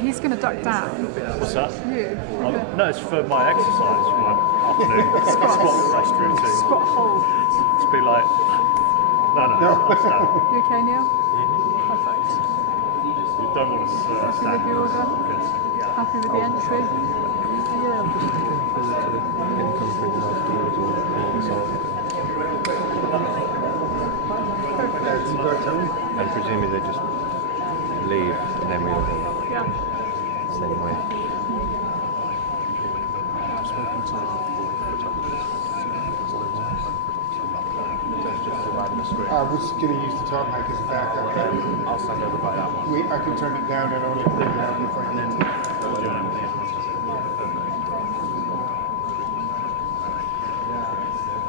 He's going to duck down. What's that? You? No, it's for my exercise, my afternoon squat rest routine. Squat hold. To be like, no. You okay, Neil? Perfect. You don't want to Happy stand. with the order? Happy with the entry? Yeah. Getting comfortable afterwards or and presumably they just leave and then we all go same way. I was going to use the top mic as a backup. I'll stand over by that one. I can turn it down and only bring it out if I need to.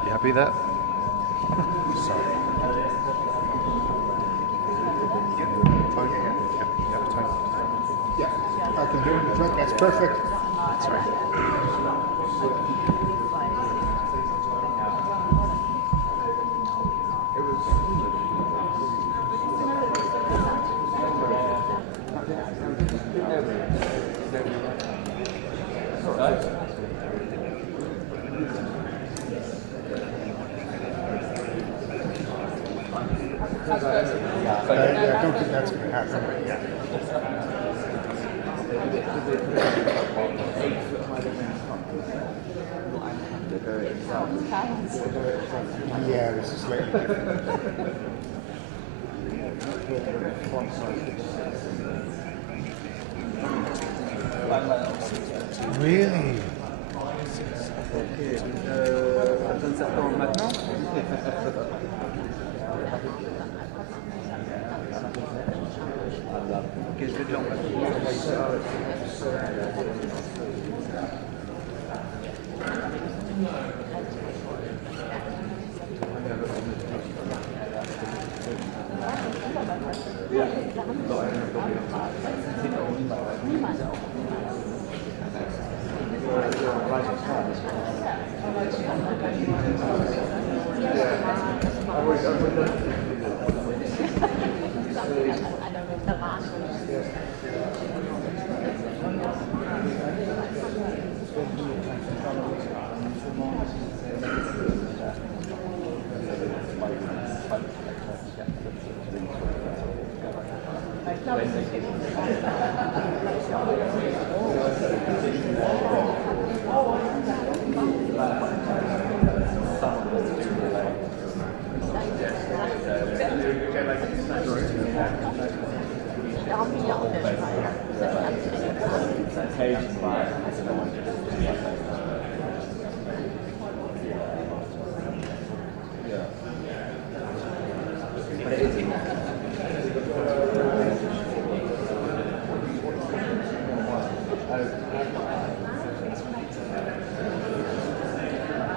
You happy with that? Sorry. Yeah, I can do it in the front. That's perfect. That's right. I don't think that's going to happen, but yeah. Yeah, this is slightly different. Really?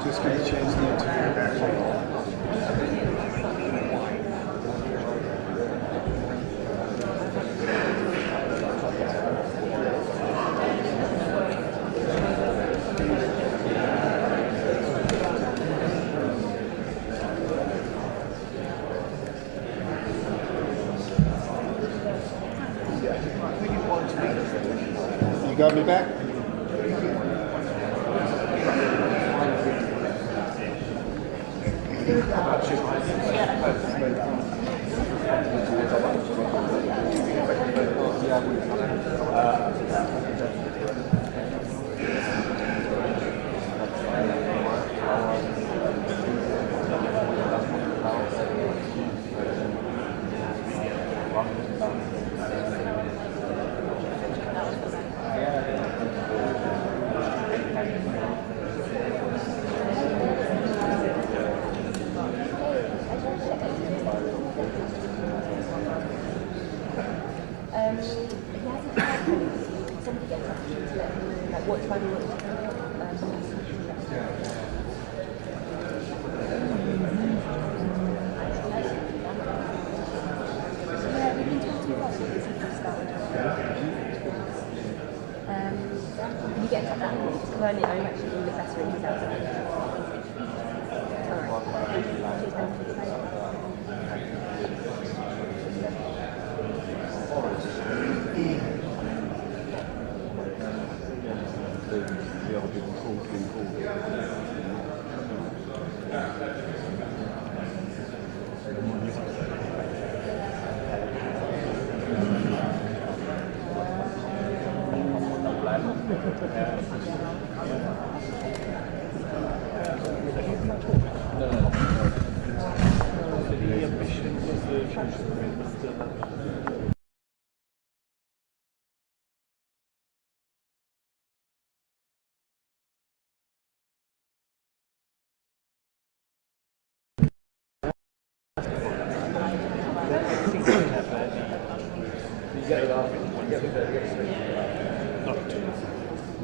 Just going to change the interior background. You got me back? You get that. I'm actually doing the best rings out there.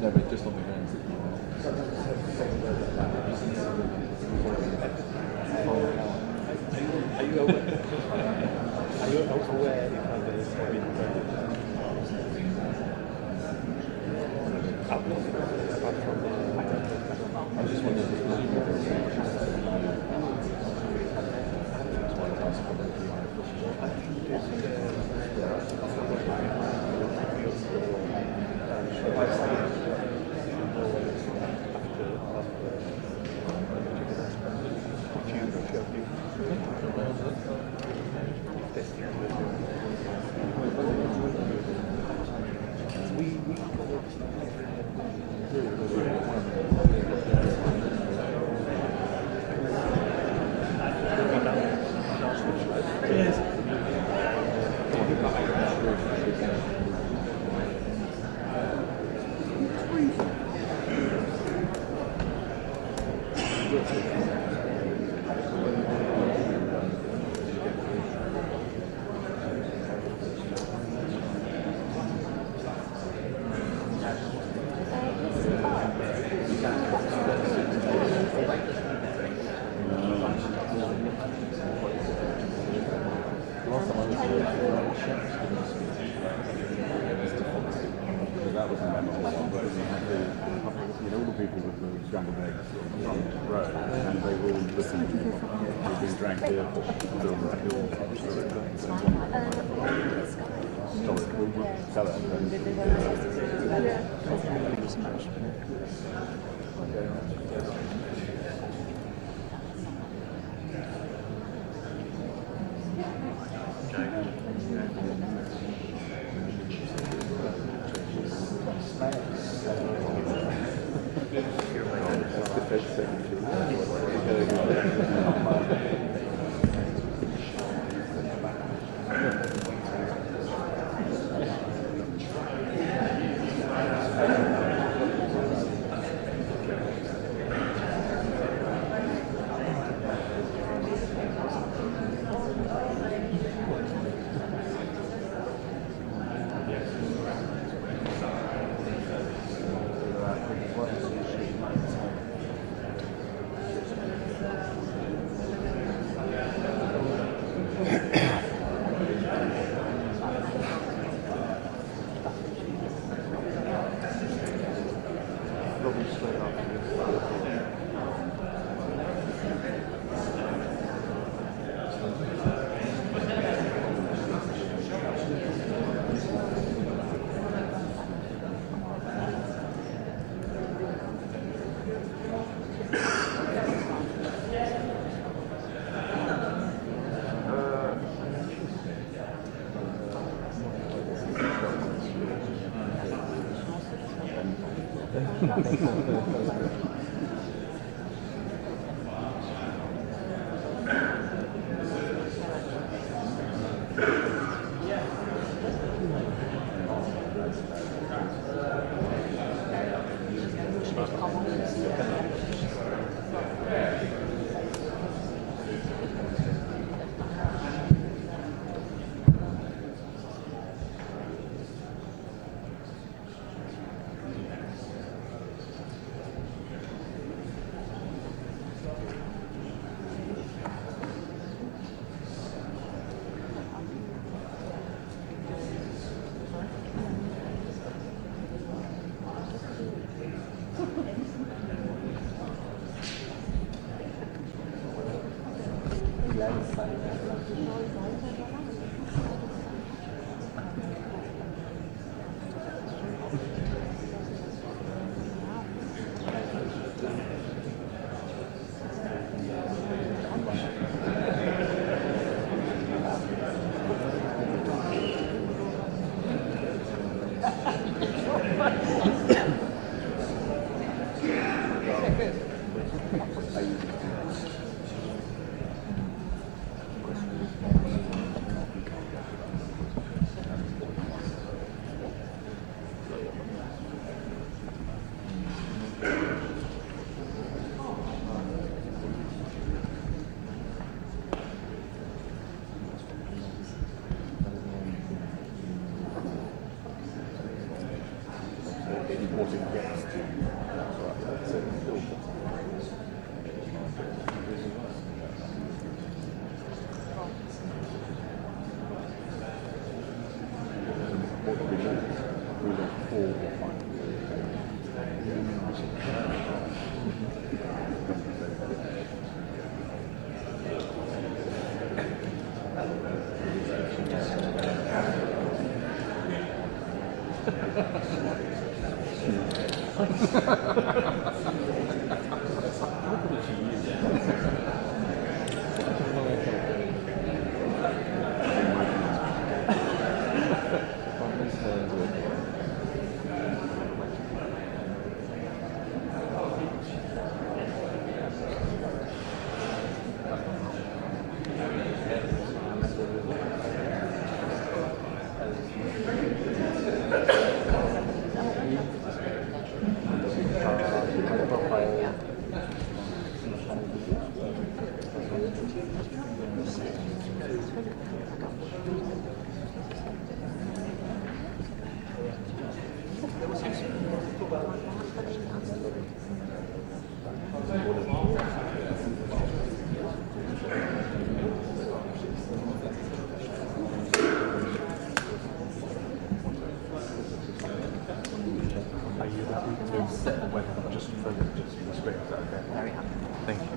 No, but just on the hands. Are you aware? Are you aware if others have been apart from the I just wondered if that was a memorable one, but we had the several people with the scrambled eggs on the road, and they were all listening to what had been drank here for tell it. What it gets to. Is that okay? Very happy. Thank you.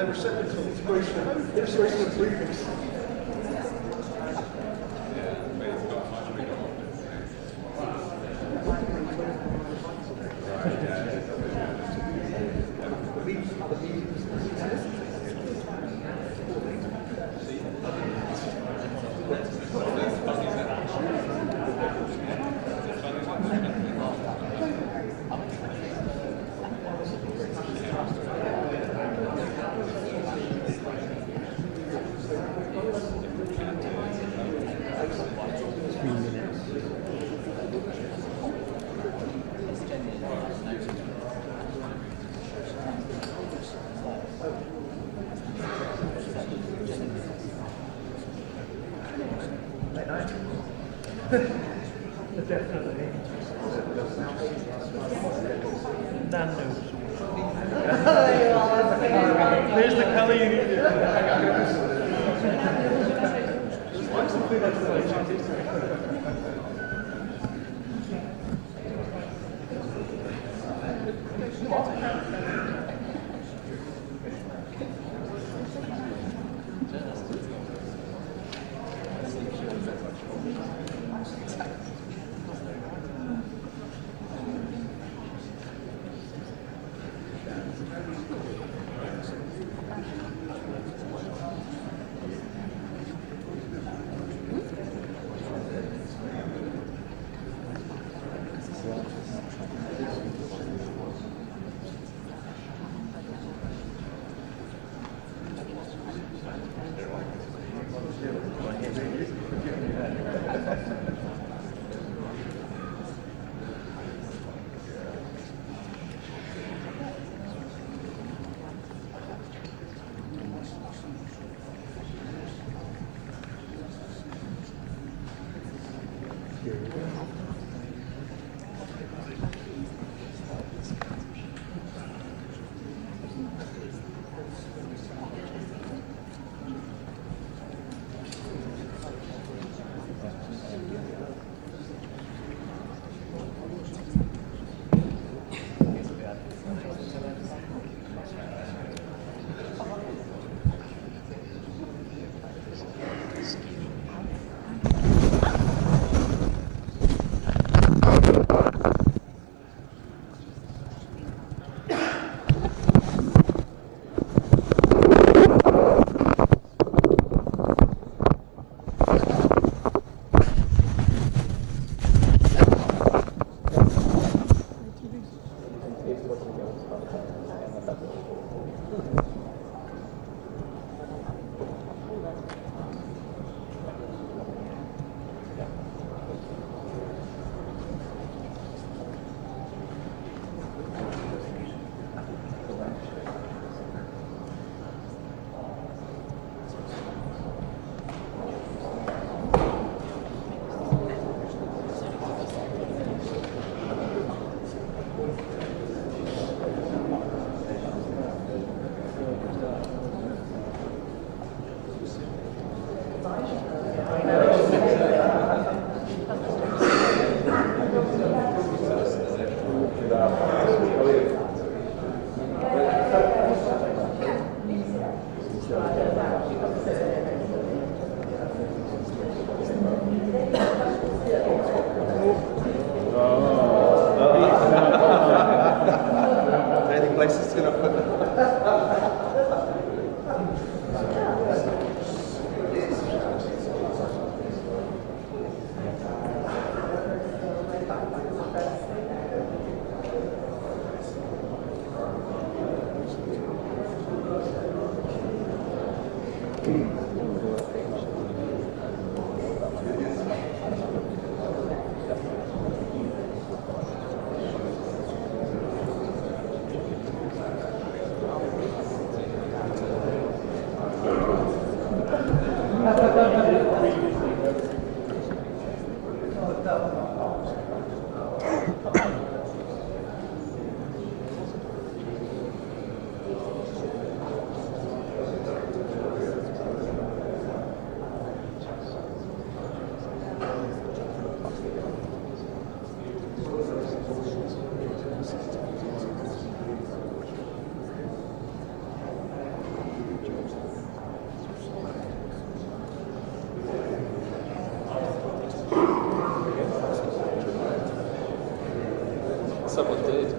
They were sent to the briefings. There's the colour you need. just going to put someone did.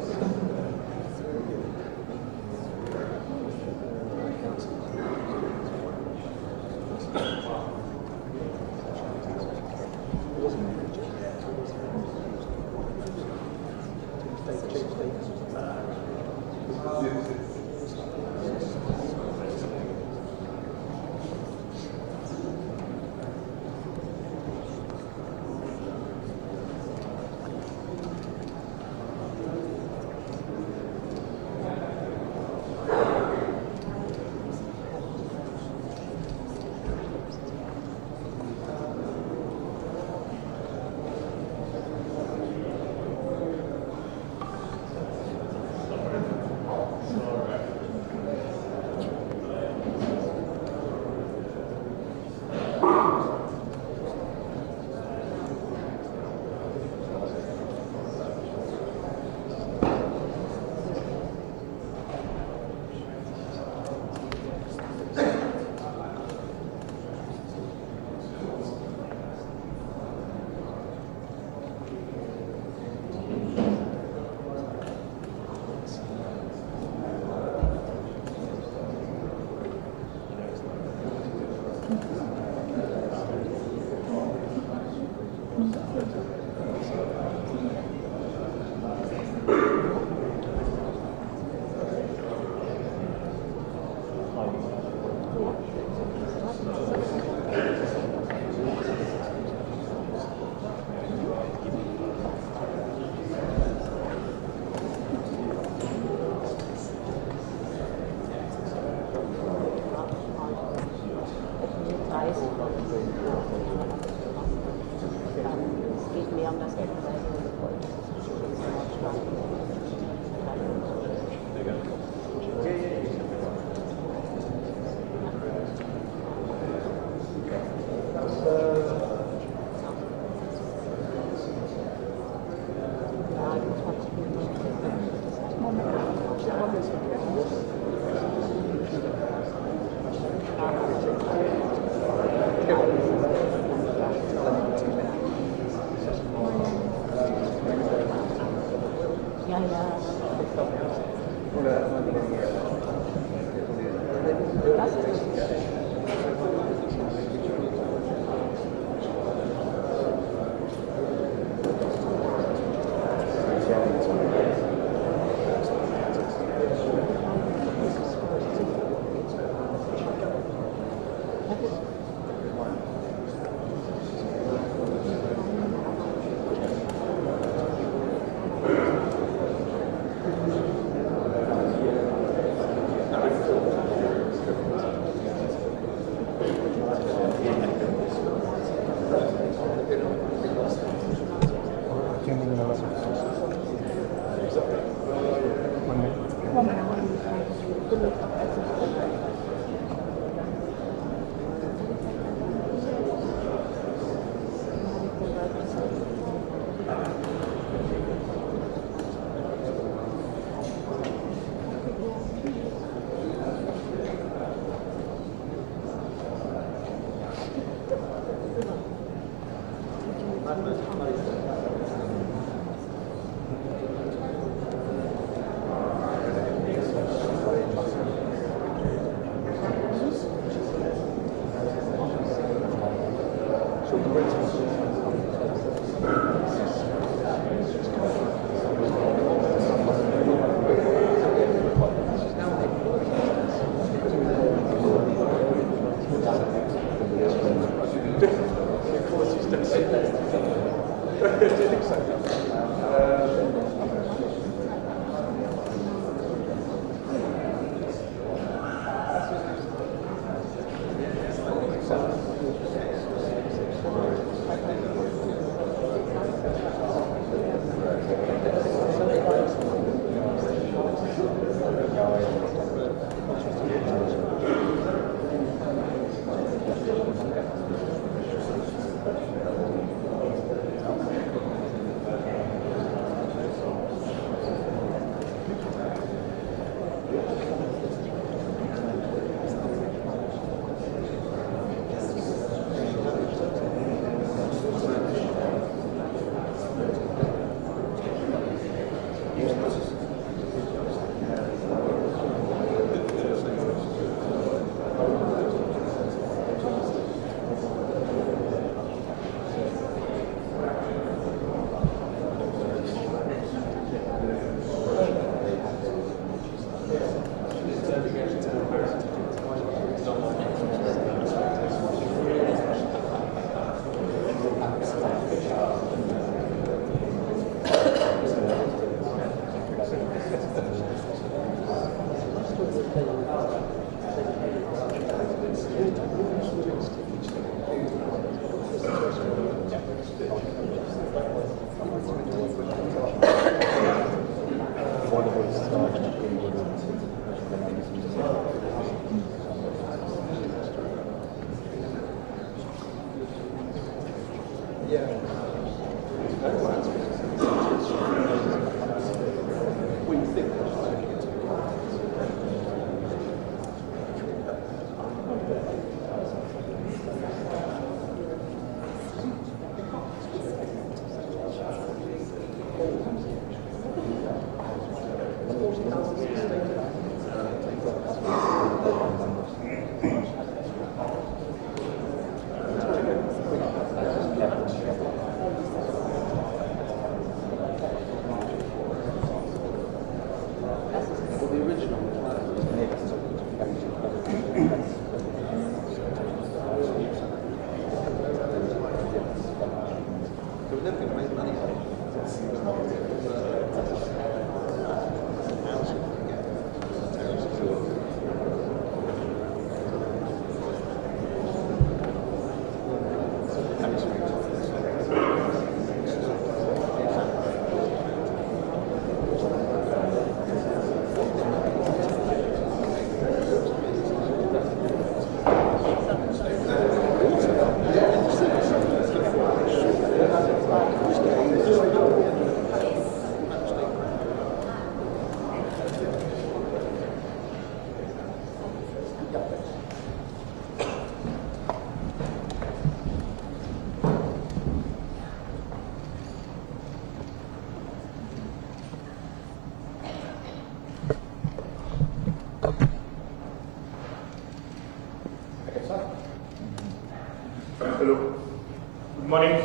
morning,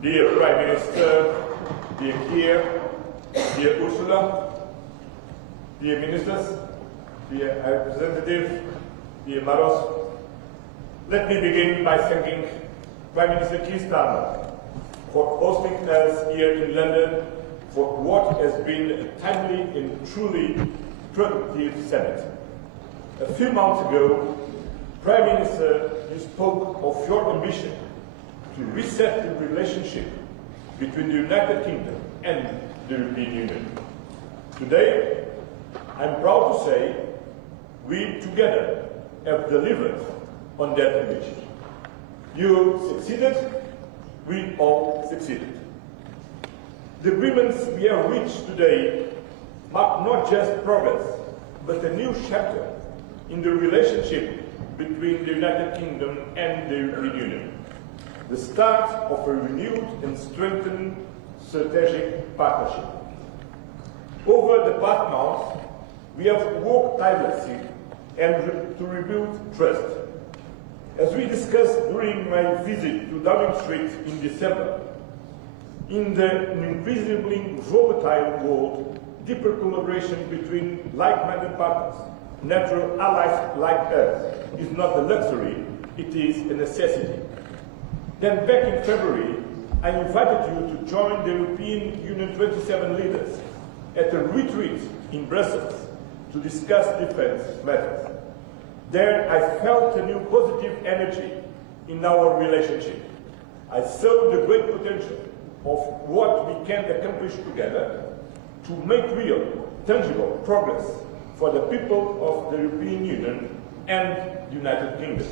dear Prime Minister, dear Keir, dear Ursula, dear Ministers, dear High Representative, dear Maros. Let me begin by thanking Prime Minister Keir Starmer for hosting us here in London for what has been a timely and truly productive summit. A few months ago, Prime Minister, you spoke of your ambition to reset the relationship between the United Kingdom and the European Union. Today, I'm proud to say we together have delivered on that ambition. You succeeded, we all succeeded. The agreements we have reached today mark not just progress, but a new chapter in the relationship between the United Kingdom and the European Union, the start of a renewed and strengthened strategic partnership. Over the past months, we have worked tirelessly to rebuild trust. As we discussed during my visit to Downing Street in December, in an increasingly volatile world, deeper collaboration between like-minded partners, natural allies like us, is not a luxury, it is a necessity. Then back in February, I invited you to join the European Union 27 leaders at a retreat in Brussels to discuss defense matters. There I felt a new positive energy in our relationship. I saw the great potential of what we can accomplish together to make real, tangible progress for the people of the European Union and the United Kingdom.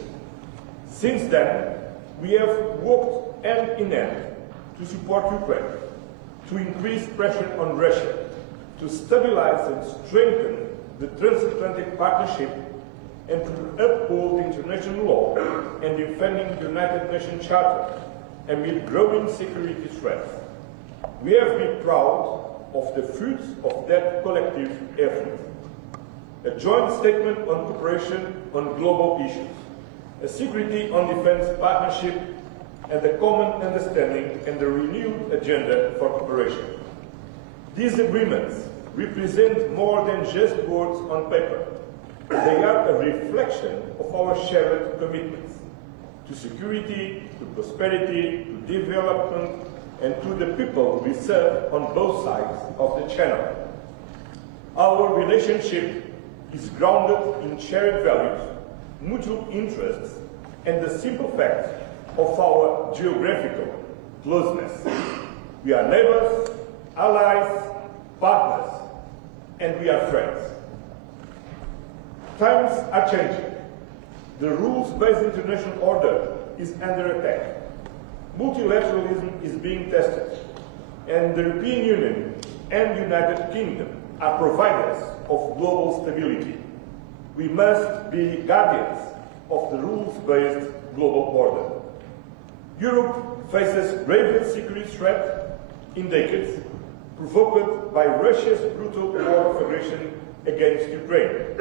Since then, we have worked hand in hand to support Ukraine, to increase pressure on Russia, to stabilize and strengthen the transatlantic partnership, and to uphold international law and defending the United Nations Charter amid growing security threats. We have been proud of the fruits of that collective effort. A joint statement on cooperation on global issues, a security on defense partnership, and a common understanding and a renewed agenda for cooperation. These agreements represent more than just words on paper. They are a reflection of our shared commitments to security, to prosperity, to development, and to the people we serve on both sides of the channel. Our relationship is grounded in shared values, mutual interests, and the simple fact of our geographical closeness. We are neighbors, allies, partners, and we are friends. Times are changing. The rules-based international order is under attack. Multilateralism is being tested, and the European Union and the United Kingdom are providers of global stability. We must be guardians of the rules-based global order. Europe faces gravest security threat in decades, provoked by Russia's brutal war of aggression against Ukraine.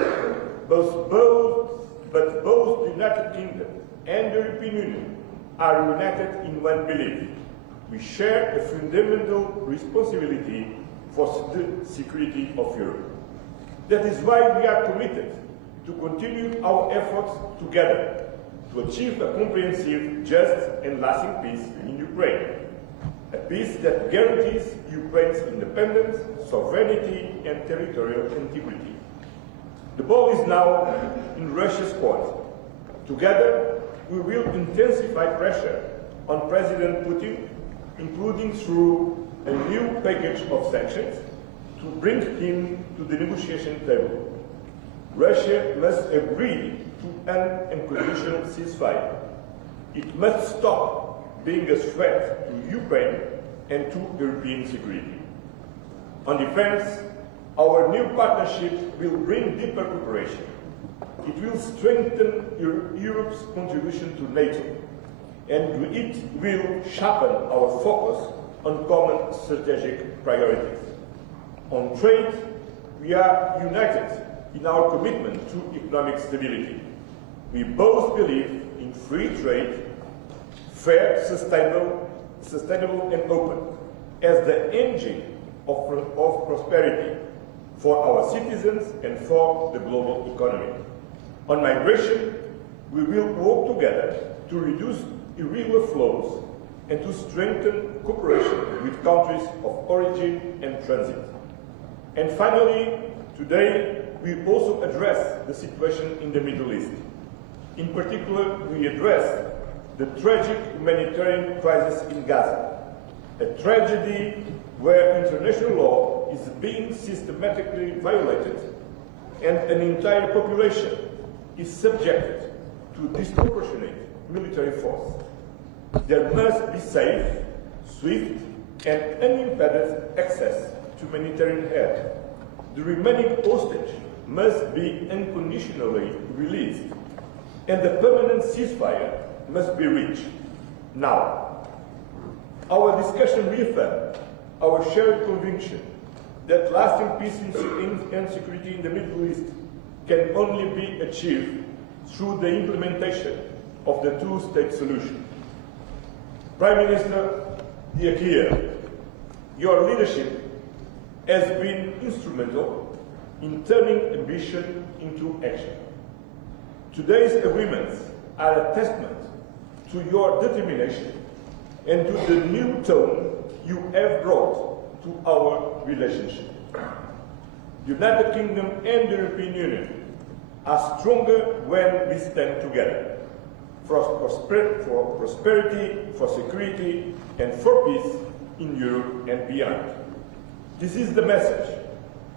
But both the United Kingdom and the European Union are united in one belief. We share a fundamental responsibility for the security of Europe. That is why we are committed to continue our efforts together to achieve a comprehensive, just and lasting peace in Ukraine. A peace that guarantees Ukraine's independence, sovereignty, and territorial integrity. The ball is now in Russia's court. Together, we will intensify pressure on President Putin, including through a new package of sanctions, to bring him to the negotiation table. Russia must agree to an unconditional ceasefire. It must stop being a threat to Ukraine and to European security. On defense, our new partnership will bring deeper cooperation. It will strengthen Europe's contribution to NATO, and it will sharpen our focus on common strategic priorities. On trade, we are united in our commitment to economic stability. We both believe in free trade, fair, sustainable and open, as the engine of prosperity for our citizens and for the global economy. On migration, we will work together to reduce irregular flows and to strengthen cooperation with countries of origin and transit. And finally, today, we also address the situation in the Middle East. In particular, we address the tragic humanitarian crisis in Gaza, a tragedy where international law is being systematically violated and an entire population is subjected to disproportionate military force. There must be safe, swift, and unimpeded access to humanitarian aid. The remaining hostage must be unconditionally released, and the permanent ceasefire must be reached now. Our discussion reaffirmed our shared conviction that lasting peace and security in the Middle East can only be achieved through the implementation of the two-state solution. Prime Minister Keir, your leadership has been instrumental in turning ambition into action. Today's agreements are a testament to your determination and to the new tone you have brought to our relationship. The United Kingdom and the European Union are stronger when we stand together for prosperity, for security, and for peace in Europe and beyond. This is the message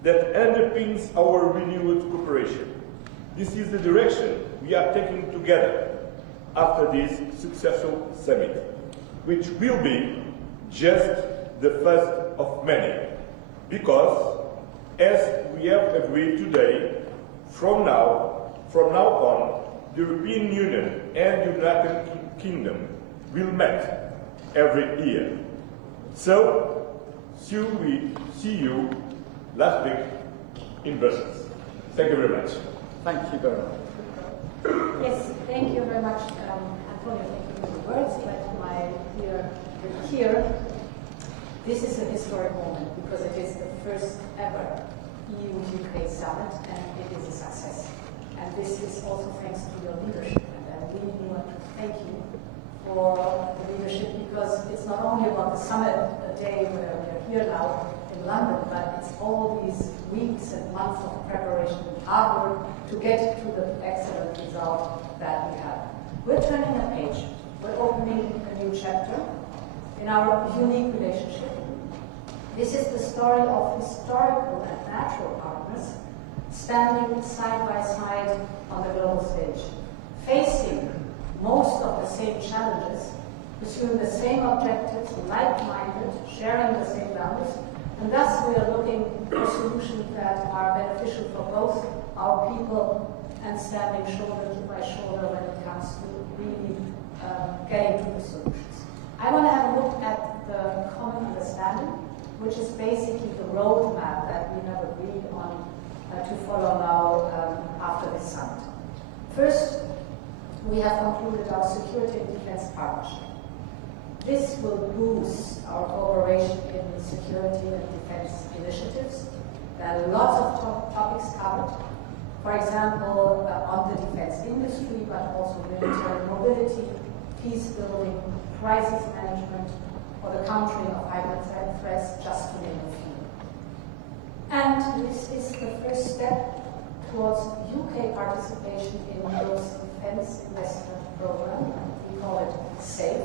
that underpins our renewed cooperation. This is the direction we are taking together after this successful summit, which will be just the first of many, because, as we have agreed today, from now on, the European Union and the United Kingdom will meet every year. So, we see you last week in Brussels. Thank you very much. Thank you very much. Yes, thank you very much, Antonio. Thank you for the words. But my here, this is a historic moment because it is the first ever EU-UK summit, and it is a success. And this is also thanks to your leadership. And I really want to thank you for the leadership, because it's not only about the summit, a day where we are here now in London, but it's all these weeks and months of preparation and hard work to get to the excellent result that we have. We're turning a page. We're opening a new chapter in our unique relationship. This is the story of historical and natural partners standing side by side on the global stage, facing most of the same challenges, pursuing the same objectives, like-minded, sharing the same values, and thus we are looking for solutions that are beneficial for both our people and standing shoulder by shoulder when it comes to really getting to the solutions. I want to have a look at the common understanding, which is basically the roadmap that we have agreed on to follow now after this summit. First, we have concluded our security and defense partnership. This will boost our cooperation in security and defense initiatives. There are lots of topics covered. For example, on the defense industry, but also military mobility, peace building, crisis management, or the countering of hybrid threats, just to name a few. And this is the first step towards UK participation in Europe's defense investment program. We call it SAFE.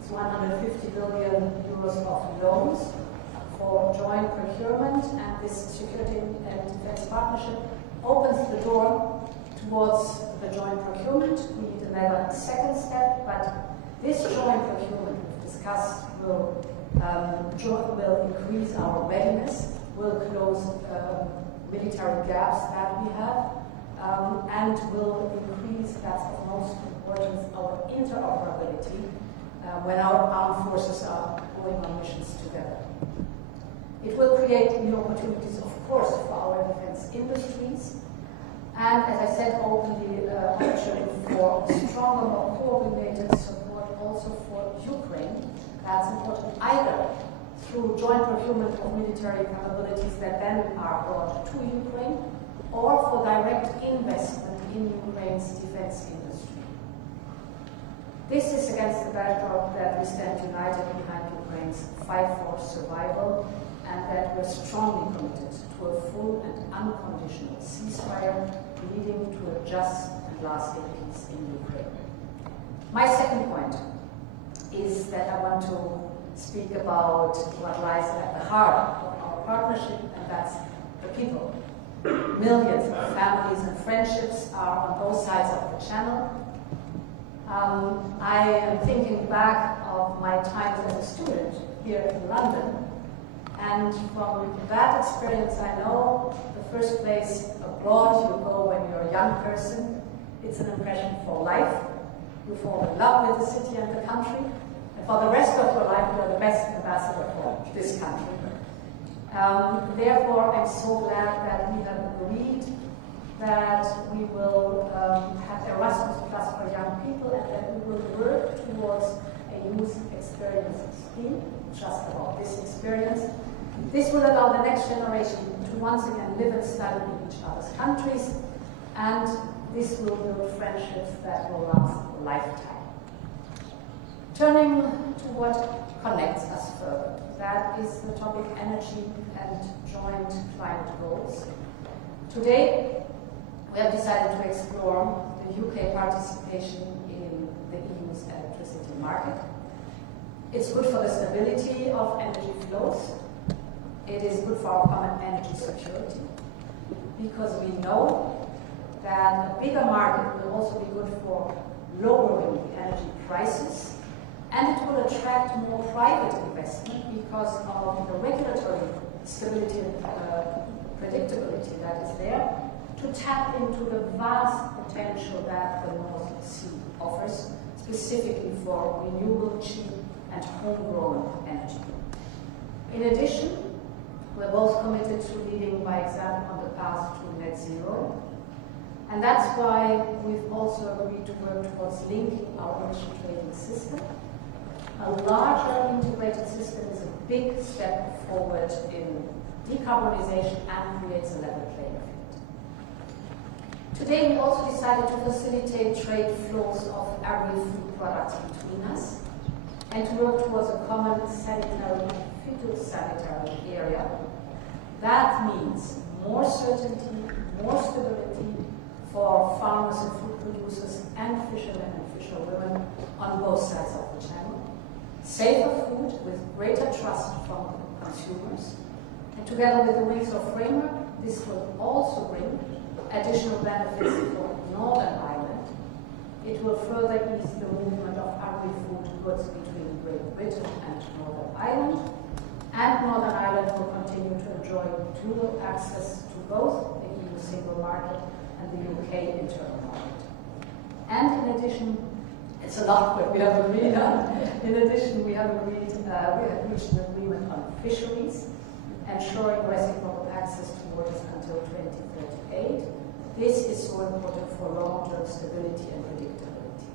It's 150 billion euros of loans for joint procurement, and this security and defense partnership opens the door towards the joint procurement. We need another second step, but this joint procurement we've discussed will increase our readiness, will close military gaps that we have, and will increase, that's of most importance, our interoperability when our armed forces are going on missions together. It will create new opportunities, of course, for our defense industries, and as I said, open the opportunity for stronger, more coordinated support also for Ukraine. That's important either through joint procurement of military capabilities that then are brought to Ukraine, or for direct investment in Ukraine's defense industry. This is against the backdrop that we stand united behind Ukraine's fight for survival, and that we're strongly committed to a full and unconditional ceasefire leading to a just and lasting peace in Ukraine. My second point is that I want to speak about what lies at the heart of our partnership, and that's the people. Millions of families and friendships are on both sides of the channel. I am thinking back of my times as a student here in London, and from that experience I know the first place abroad you go when you're a young person, it's an impression for life. You fall in love with the city and the country, and for the rest of your life you're the best ambassador for this country. Therefore, I'm so glad that we have agreed that we will have Erasmus Plus for young people, and that we will work towards a youth experience scheme, just about this experience. This will allow the next generation to once again live and study in each other's countries, and this will build friendships that will last a lifetime. Turning to what connects us further, that is the topic energy and joint climate goals. Today, we have decided to explore the UK participation in the EU's electricity market. It's good for the stability of energy flows. It is good for our common energy security, because we know that a bigger market will also be good for lowering energy prices, and it will attract more private investment because of the regulatory stability and predictability that is there, to tap into the vast potential that the North Sea offers, specifically for renewable, cheap, and homegrown energy. In addition, we're both committed to leading by example on the path to net zero, and that's why we've also agreed to work towards linking our emission trading system. A larger integrated system is a big step forward in decarbonization and creates a level playing field. Today we also decided to facilitate trade flows of agri-food products between us, and to work towards a common sanitary and phytosanitary area. That means more certainty, more stability for farmers and food producers and fishermen and fisherwomen on both sides of the channel, safer food with greater trust from consumers, and together with the Wings of Framework, this will also bring additional benefits for Northern Ireland. It will further ease the movement of agri-food goods between Great Britain and Northern Ireland, and Northern Ireland will continue to enjoy dual access to both the EU single market and the UK internal market. And in addition, it's a lot that we have agreed on. In addition, we have reached an agreement on fisheries, ensuring reciprocal access to waters until 2038. This is so important for long-term stability and predictability.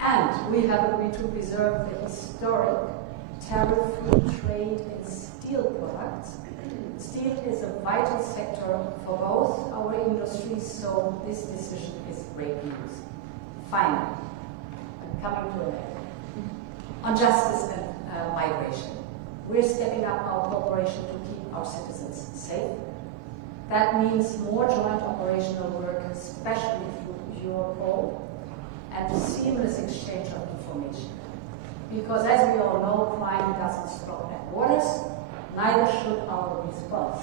And we have agreed to preserve the historic tariff-free trade in steel products. Steel is a vital sector for both our industries, so this decision is great news. Finally, I'm coming to an end. On justice and migration, we're stepping up our cooperation to keep our citizens safe. That means more joint operational work, especially through Europol, and the seamless exchange of information. Because as we all know, crime doesn't stop at borders, neither should our response.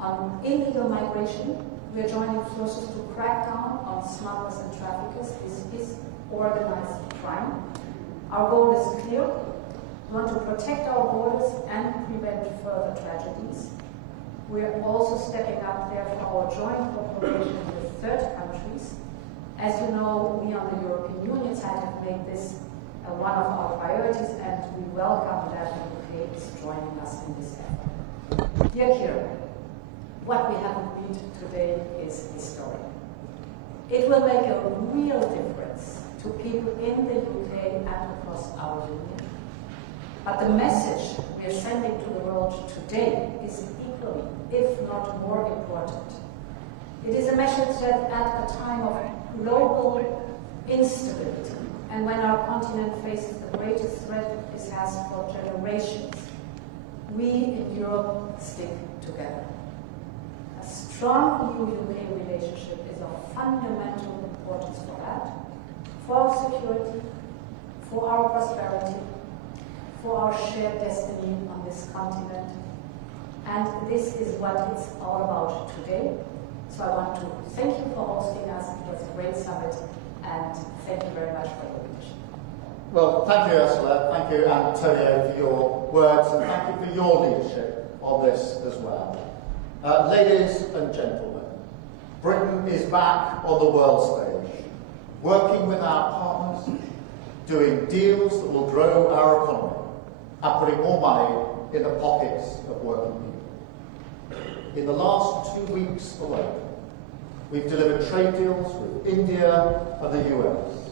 On illegal migration, we are joining forces to crack down on smugglers and traffickers. This is organized crime. Our goal is clear. We want to protect our borders and prevent further tragedies. We are also stepping up there for our joint cooperation with third countries. As you know, we on the European Union side have made this one of our priorities, and we welcome that the UK is joining us in this effort. Dear Keir, what we have agreed today is historic. It will make a real difference to people in the UK and across our union. But the message we are sending to the world today is equally, if not more important. It is a message that at a time of global instability, and when our continent faces the greatest threat it has for generations, we in Europe stick together. A strong EU-UK relationship is of fundamental importance for that, for our security, for our prosperity, for our shared destiny on this continent. And this is what it's all about today. So I want to thank you for hosting us. It was a great summit, and thank you very much for your attention. Well, thank you, Ursula. Thank you, Antonio, for your words, and thank you for your leadership on this as well. Ladies and gentlemen, Britain is back on the world stage, working with our partners, doing deals that will grow our economy, and putting more money in the pockets of working people. In the last 2 weeks alone, we've delivered trade deals with India and the US.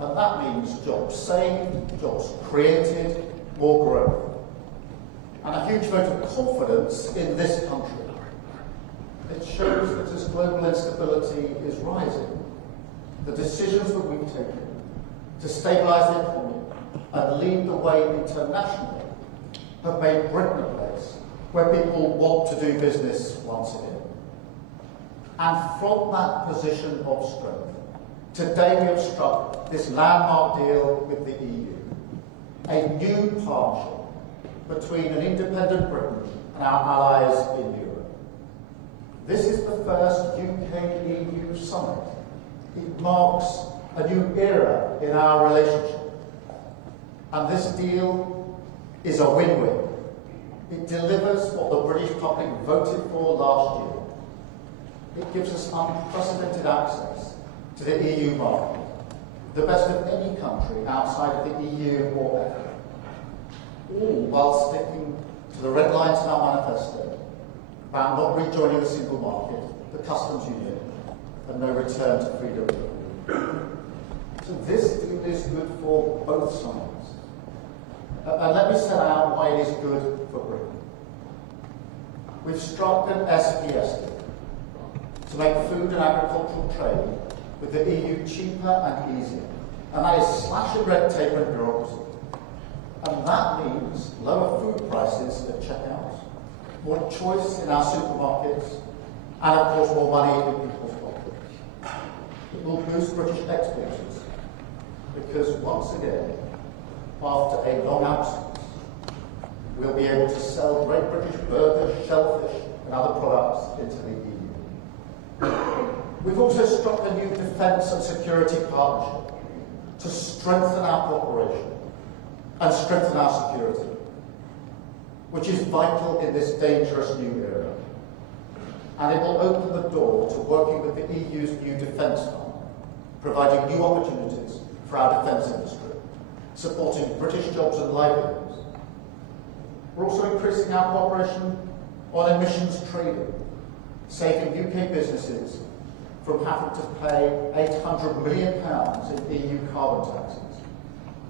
And that means jobs saved, jobs created, more growth. And a huge vote of confidence in this country. It shows that as global instability is rising, the decisions that we've taken to stabilise the economy and lead the way internationally have made Britain a place where people want to do business once again. And from that position of strength, today we have struck this landmark deal with the EU, a new partnership between an independent Britain and our allies in Europe. This is the first UK-EU summit. It marks a new era in our relationship. And this deal is a win-win. It delivers what the British public voted for last year. It gives us unprecedented access to the EU market, the best of any country outside of the EU or EFTA, all while sticking to the red lines in our manifesto about not rejoining the single market, the customs union, and no return to freedom. So this deal is good for both sides. And let me set out why it is good for Britain. We've struck an SPS deal to make food and agricultural trade with the EU cheaper and easier. And that is slashing red tape and bureaucracy. And that means lower food prices at checkout, more choice in our supermarkets, and of course more money in people's pockets. It will boost British exporters because once again, after a long absence, we'll be able to sell great British burgers, shellfish, and other products into the EU. We've also struck a new defence and security partnership to strengthen our cooperation and strengthen our security, which is vital in this dangerous new era. And it will open the door to working with the EU's new defence fund, providing new opportunities for our defence industry, supporting British jobs and livelihoods. We're also increasing our cooperation on emissions trading, saving UK businesses from having to pay £800 million in EU carbon taxes.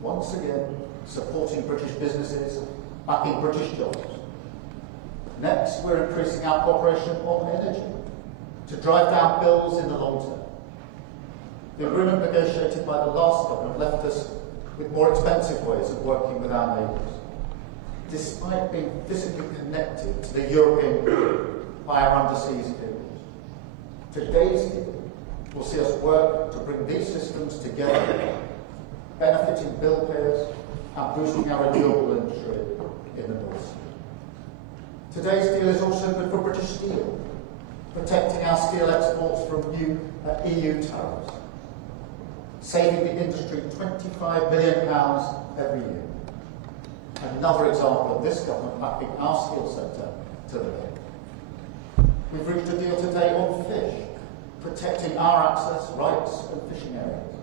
Once again, supporting British businesses, backing British jobs. Next, we're increasing our cooperation on energy to drive down bills in the long term. The agreement negotiated by the last government left us with more expensive ways of working with our neighbours, despite being physically connected to the European Union by our underseas cables. Today's deal will see us work to bring these systems together, benefiting bill payers and boosting our renewable industry in the North Sea. Today's deal is also good for British steel, protecting our steel exports from new EU tariffs, saving the industry £25 million every year. Another example of this government backing our steel sector to the hill. We've reached a deal today on fish, protecting our access rights and fishing areas,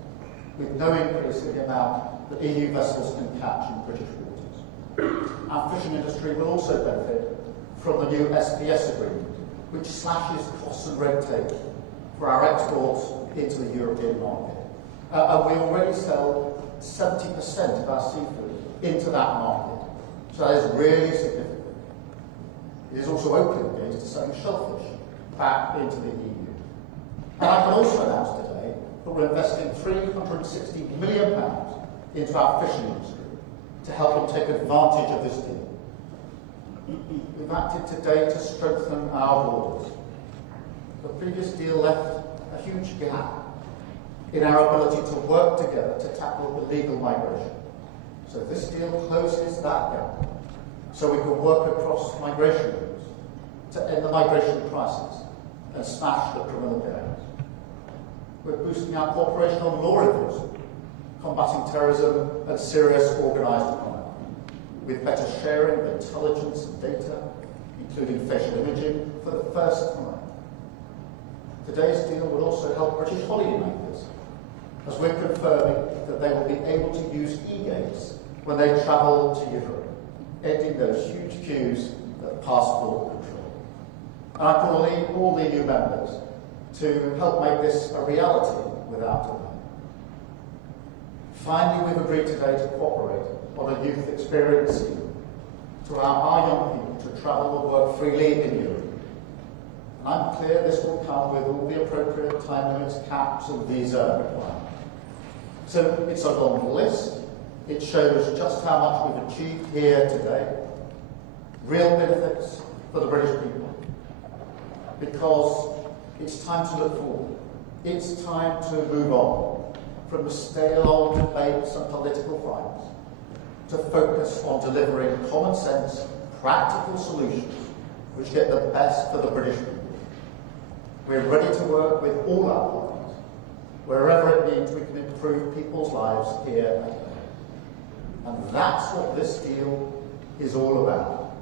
with no increase in the amount that EU vessels can catch in British waters. Our fishing industry will also benefit from the new SPS agreement, which slashes costs and red tape for our exports into the European market. And we already sell 70% of our seafood into that market. So that is really significant. It is also opening gates to selling shellfish back into the EU. And I can also announce today that we're investing £360 million into our fishing industry to help them take advantage of this deal. We've acted today to strengthen our borders. The previous deal left a huge gap in our ability to work together to tackle illegal migration. So this deal closes that gap, so we can work across migration routes to end the migration crisis and smash the criminal gangs. We're boosting our cooperation on law enforcement, combating terrorism and serious organised crime, with better sharing of intelligence and data, including facial imaging, for the first time. Today's deal will also help British holidaymakers, as we're confirming that they will be able to use e-gates when they travel to Europe, ending those huge queues at passport control. And I call on all the EU members to help make this a reality without delay. Finally, we've agreed today to cooperate on a youth experience scheme to allow our young people to travel and work freely in Europe. And I'm clear this will come with all the appropriate time limits, caps and visa requirements. So it's a long list. It shows just how much we've achieved here today. Real benefits for the British people. Because it's time to look forward. It's time to move on from the stale old debates and political fights to focus on delivering common sense, practical solutions which get the best for the British people. We're ready to work with all our partners, wherever it means we can improve people's lives here and there. And that's what this deal is all about.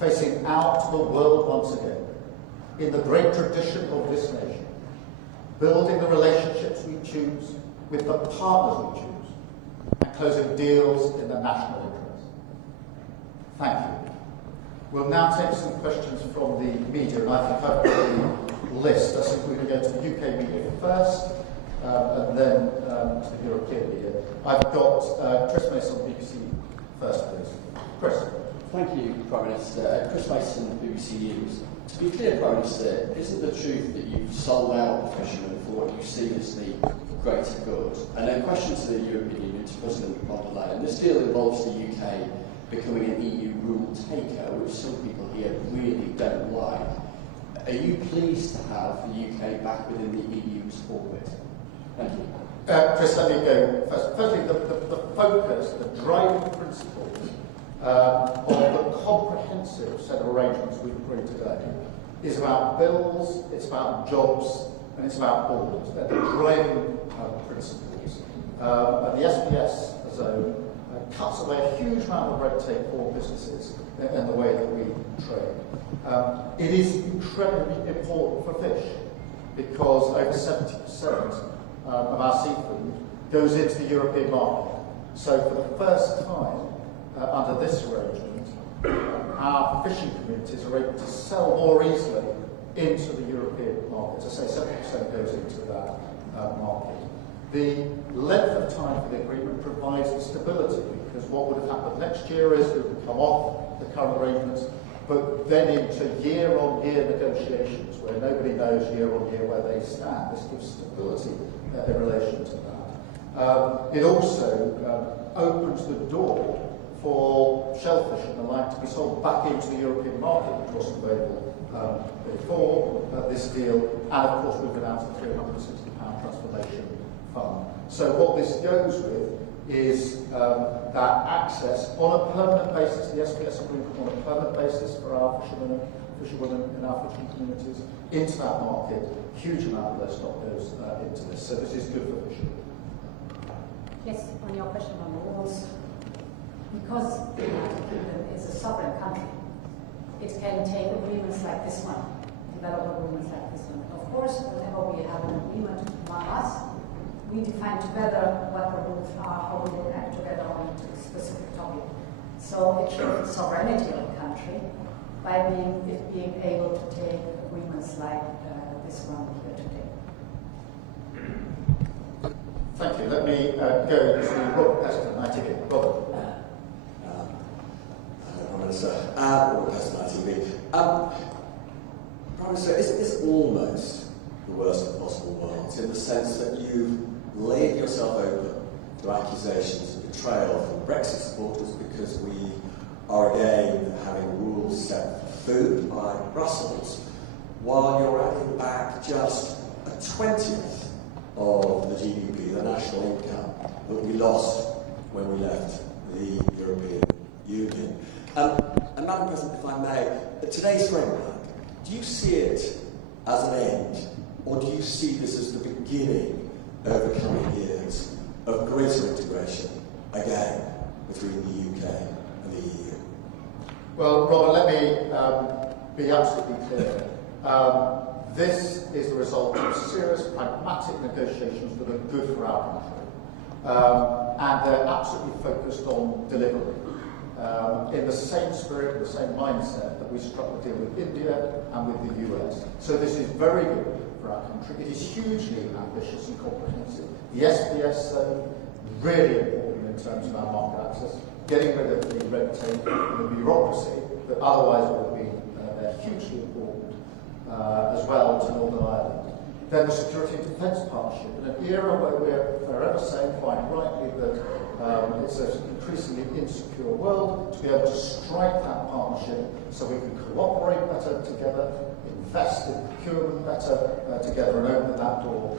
Facing out to the world once again, in the great tradition of this nation, building the relationships we choose with the partners we choose, and closing deals in the national interest. Thank you. We'll now take some questions from the media, and I think I've got the list. I think we're going to go to the UK media first, and then to the European media. I've got Chris Mason, BBC, first, please. Chris. Thank you, Prime Minister. Chris Mason, BBC News. To be clear, Prime Minister, isn't the truth that you've sold out the fishermen for what you see as the greater good? And a question to the European Union, to President von der Leyen. This deal involves the UK becoming an EU rule taker, which some people here really don't like. Are you pleased to have the UK back within the EU's orbit? Thank you. Chris, let me go first. Firstly, the focus, the driving principles of the comprehensive set of arrangements we've agreed today is about bills, it's about jobs, and it's about borders. They're the driving principles. And the SPS zone cuts away a huge amount of red tape for businesses in the way that we trade. It is incredibly important for fish because over 70% of our seafood goes into the European market. So for the first time under this arrangement, our fishing communities are able to sell more easily into the European market. As I say, 70% goes into that market. The length of time for the agreement provides the stability, because what would have happened next year is we would come off the current arrangements, but then into year-on-year negotiations where nobody knows year-on-year where they stand. This gives stability in relation to that. It also opens the door for shellfish and the like to be sold back into the European market, which wasn't available before this deal. And of course, we've announced the £360 transformation fund. So what this goes with is that access on a permanent basis, the SPS agreement on a permanent basis for our fishermen and fisherwomen in our fishing communities into that market. Huge amount of their stock goes into this. So this is good for fishing. Yes, on your question on the rules, because the United Kingdom is a sovereign country, it can take agreements like this one, develop agreements like this one. Of course, whenever we have an agreement among us, we define together what the rules are, how we will act together on a specific topic. So it shows the sovereignty of the country by being able to take agreements like this one here today. me go to Robert Peston, ITV. Robert. Prime Minister, Robert Peston, ITV. Prime Minister, isn't this almost the worst of possible worlds, in the sense that you laid yourself open to accusations of betrayal from Brexit supporters because we are again having rules set for food by Brussels, while you're adding back just a 20th of the GDP, the national income, that we lost when we left the European Union. And Madam President, if I may, today's framework, do you see it as an end, or do you see this as the beginning over coming years of greater integration, again, between the UK and the EU? Well, Robert, let me be absolutely clear. This is the result of serious, pragmatic negotiations that are good for our country. And they're absolutely focused on delivery. In the same spirit, the same mindset that we struck the deal with India and with the US. So this is very good for our country. It is hugely ambitious and comprehensive. The SPS zone, really important in terms of our market access, getting rid of the red tape and the bureaucracy that otherwise would have been hugely important as well to Northern Ireland. Then the security and defence partnership, in an era where we're forever saying quite rightly that it's an increasingly insecure world, to be able to strike that partnership so we can cooperate better together, invest in procurement better together, and open that door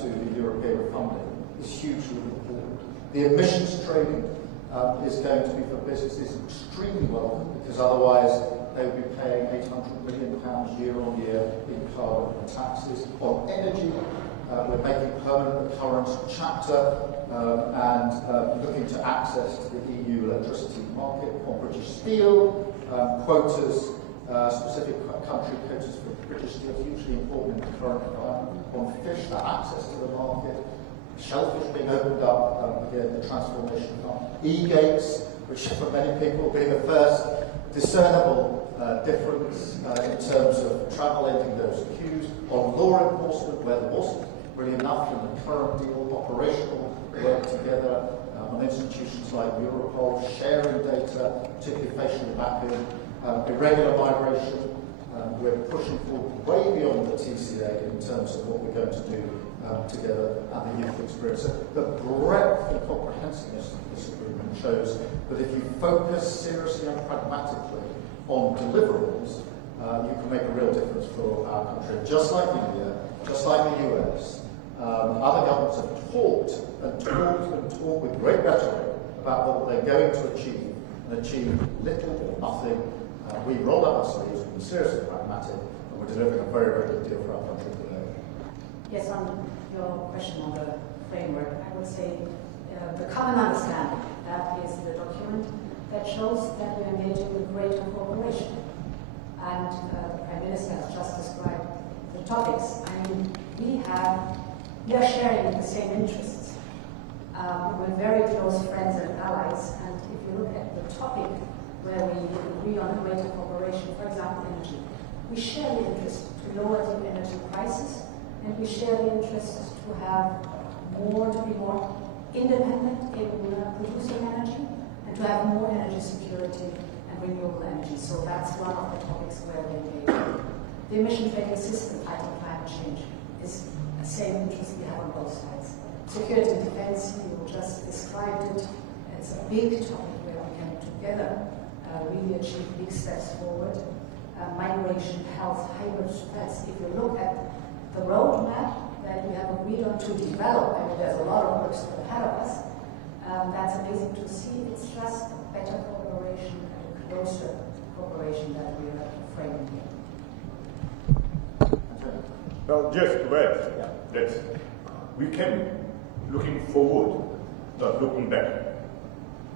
to the European funding is hugely important. The emissions trading is going to be for businesses extremely welcome, because otherwise they would be paying £800 million year on year in carbon taxes. On energy, we're making permanent the current chapter and looking to access to the EU electricity market. On British steel, quotas, specific country quotas for British steel, hugely important in the current environment. On fish, that access to the market. Shellfish being opened up, again, the transformation fund. E-gates, which for many people will be the first discernible difference in terms of travel ending those queues. On law enforcement, where there wasn't really enough in the current deal, operational work together on institutions like Europol, sharing data, particularly facial mapping, irregular migration. We're pushing forward way beyond the TCA in terms of what we're going to do together and the youth experience. So the breadth and comprehensiveness of this agreement shows that if you focus seriously and pragmatically on deliverables, you can make a real difference for our country. Just like India, just like the US, other governments have talked and talked and talked with great rhetoric about what they're going to achieve, and achieve little or nothing. We roll up our sleeves, we've been seriously pragmatic, and we're delivering a very, very good deal for our country today. Yes, on your question on the framework, I would say the common understanding, that is the document that shows that we're engaging in greater cooperation. And the Prime Minister has just described the topics. I mean, we are sharing the same interests. We're very close friends and allies, and if you look at the topic where we agree on greater cooperation, for example, energy, we share the interest to lower the energy prices, and we share the interest to be more independent in producing energy, and to have more energy security and renewable energy. So that's one of the topics where we engage. The emission trading system, fighting climate change, is the same interest we have on both sides. Security and defense, you just described it. It's a big topic where we can together really achieve big steps forward. Migration, health, hybrid threats. If you look at the roadmap that we have agreed on to develop, I mean, there's a lot of work still ahead of us. That's amazing to see. It's just a better cooperation and a closer cooperation that we are framing here. Well, just to add that we can looking forward, not looking back.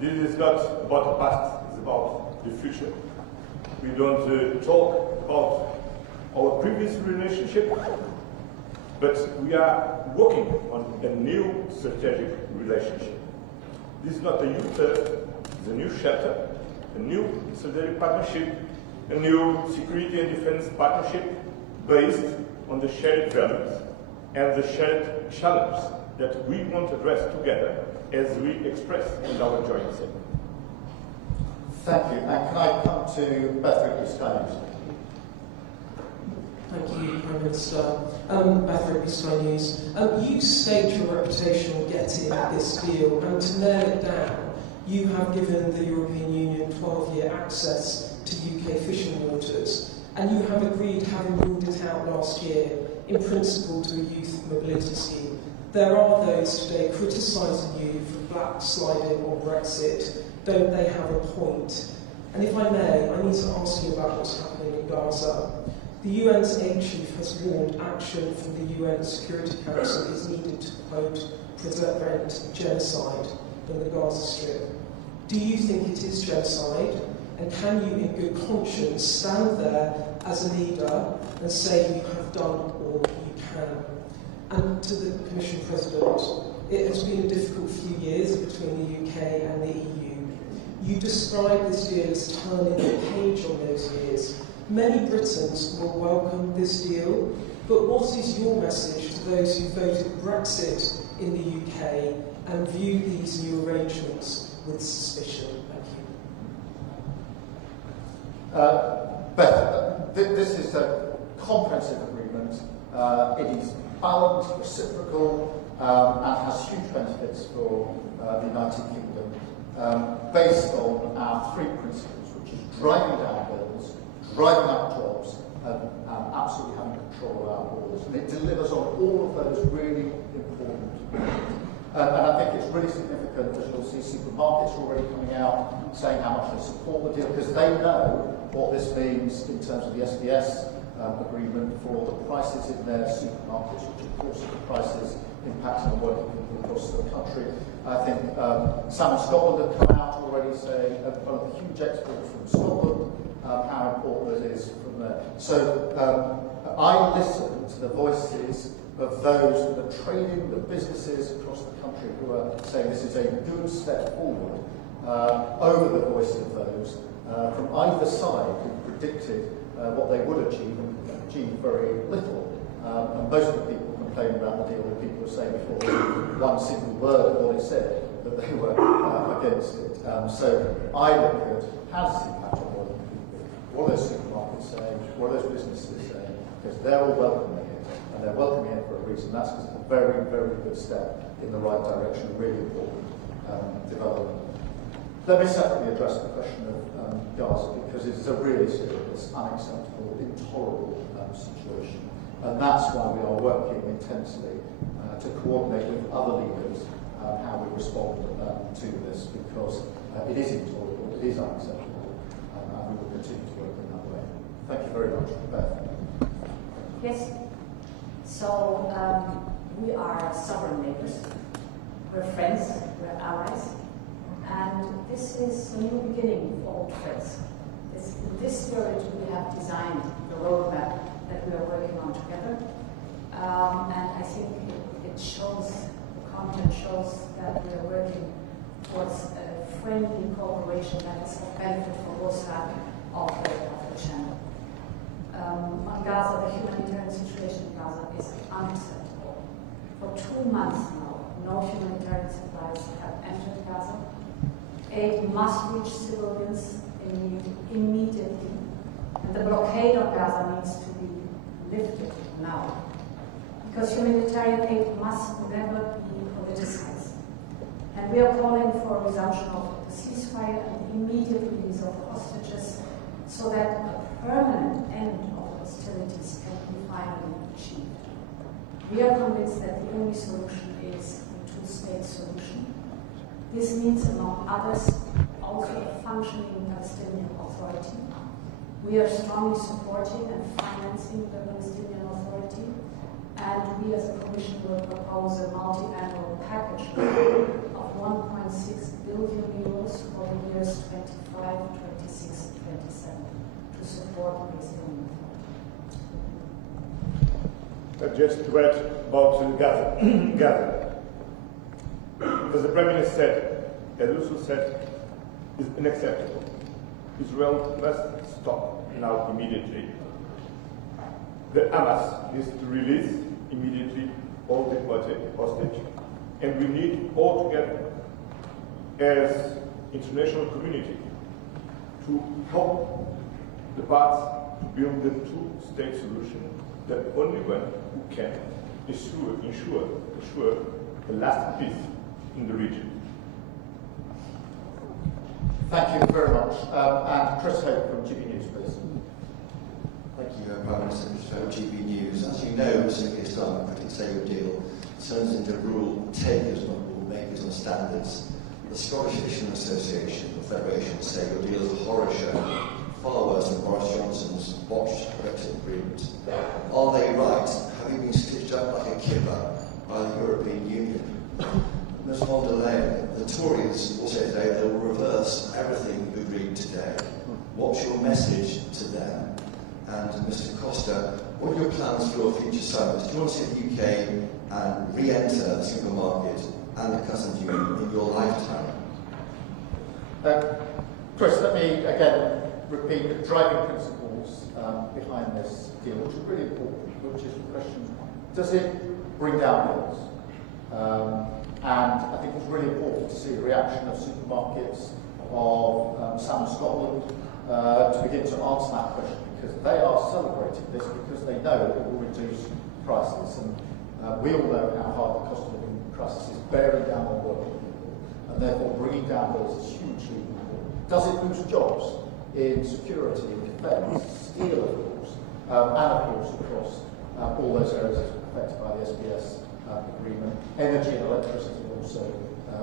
This is not about the past, it's about the future. We don't talk about our previous relationship, but we are working on a new strategic relationship. This is not a new turn, it's a new chapter, a new strategic partnership, a new security and defense partnership based on the shared values and the shared challenges that we want to address together as we express in our joint statement. Thank you. And can I come to Beth? Thank you, Prime Minister. Beth Rigby, Sky News. You staked your reputation on getting this deal, and to nail it down, you have given the European Union 12-year access to UK fishing waters, and you have agreed, having ruled it out last year, in principle to a youth mobility scheme. There are those today criticising you for backsliding on Brexit. Don't they have a point? And if I may, I need to ask you about what's happening in Gaza. The UN's aid chief has warned action from the UN Security Council is needed to, quote, prevent genocide in the Gaza Strip. Do you think it is genocide? And can you, in good conscience, stand there as a leader and say you have done all you can? And to the Commission President, it has been a difficult few years between the UK and the EU. You describe this deal as turning the page on those years. Many Britons will welcome this deal, but what is your message to those who voted Brexit in the UK and view these new arrangements with suspicion? Thank you. Beth, this is a comprehensive agreement. It is balanced, reciprocal, and has huge benefits for the United Kingdom, based on our three principles, which is driving down bills, driving up jobs, and absolutely having control of our borders. And it delivers on all of those really important things. And I think it's really significant, as you'll see supermarkets already coming out saying how much they support the deal, because they know what this means in terms of the SBS agreement for the prices in their supermarkets, which of course are the prices impacting on working people across the country. I think Sam and Scotland have come out already saying one of the huge exports from Scotland, how important it is from there. So I listen to the voices of those that are trading, the businesses across the country who are saying this is a good step forward, over the voice of those from either side who predicted what they would achieve and achieved very little. And most of the people complaining about the deal were people who were saying before one single word of what it said that they were against it. So I look at how does it impact on working people? What are those supermarkets saying? What are those businesses saying? Because they're all welcoming it, and they're welcoming it for a reason. That's because it's a very, very good step in the right direction, a really important development. Let me separately address the question of Gaza, because it's a really serious, unacceptable, intolerable situation. And that's why we are working intensely to coordinate with other leaders how we respond to this, because it is intolerable, it is unacceptable, and we will continue to work in that way. Thank you very much. Beth. Yes. So we are sovereign neighbors. We're friends, we're allies, and this is a new beginning for old friends. In this spirit, we have designed the roadmap that we are working on together, and I think it shows, the content shows that we are working towards a friendly cooperation that is of benefit for both sides of the channel. On Gaza, the humanitarian situation in Gaza is unacceptable. For 2 months now, no humanitarian supplies have entered Gaza. Aid must reach civilians immediately, and the blockade of Gaza needs to be lifted now, because humanitarian aid must never be politicized. And we are calling for a resumption of the ceasefire and immediate release of hostages so that a permanent end of hostilities can be finally achieved. We are convinced that the only solution is a two-state solution. This means, among others, also a functioning Palestinian Authority. We are strongly supporting and financing the Palestinian Authority, and we as a Commission will propose a multi-annual package of 1.6 billion euros for the years 25, 26, 27 to support the Palestinian Authority. Just to add about Gaza. As the Prime Minister said, as also said, is unacceptable. Israel must stop now immediately. The Hamas needs to release immediately all the hostage, And we need all together, as international community, to help the parts to build the two-state solution, the only one who can ensure a lasting peace in the region. Thank you very much. And Chris Hope from GB News, please. Thank you, Prime Minister. Chris Hope, GB News. As you know, Mr. Keir Starmer, critics say your deal turns into rule takers, not rule makers on standards. The Scottish Fishermen Association, the Federation, say your deal is a horror show, far worse than Boris Johnson's botched Brexit agreement. Are they right? Have you been stitched up like a kipper by the European Union? Ms von der Leyen, the Tories will say today they will reverse everything you agreed today. What's your message to them? And Mr Costa, what are your plans for your future summits? Do you want to see the UK and re-enter the single market and the customs union in your lifetime? Chris, let me again repeat the driving principles behind this deal, which is really important, which is the question, does it bring down bills? And I think it's really important to see the reaction of supermarkets of Sam Scotland to begin to answer that question, because they are celebrating this because they know it will reduce prices. And we all know how hard the cost of living crisis is bearing down on working people, and therefore bringing down bills is hugely important. Does it boost jobs in security, in defence, steel, of course, and of course across all those areas affected by the SBS agreement, energy and electricity also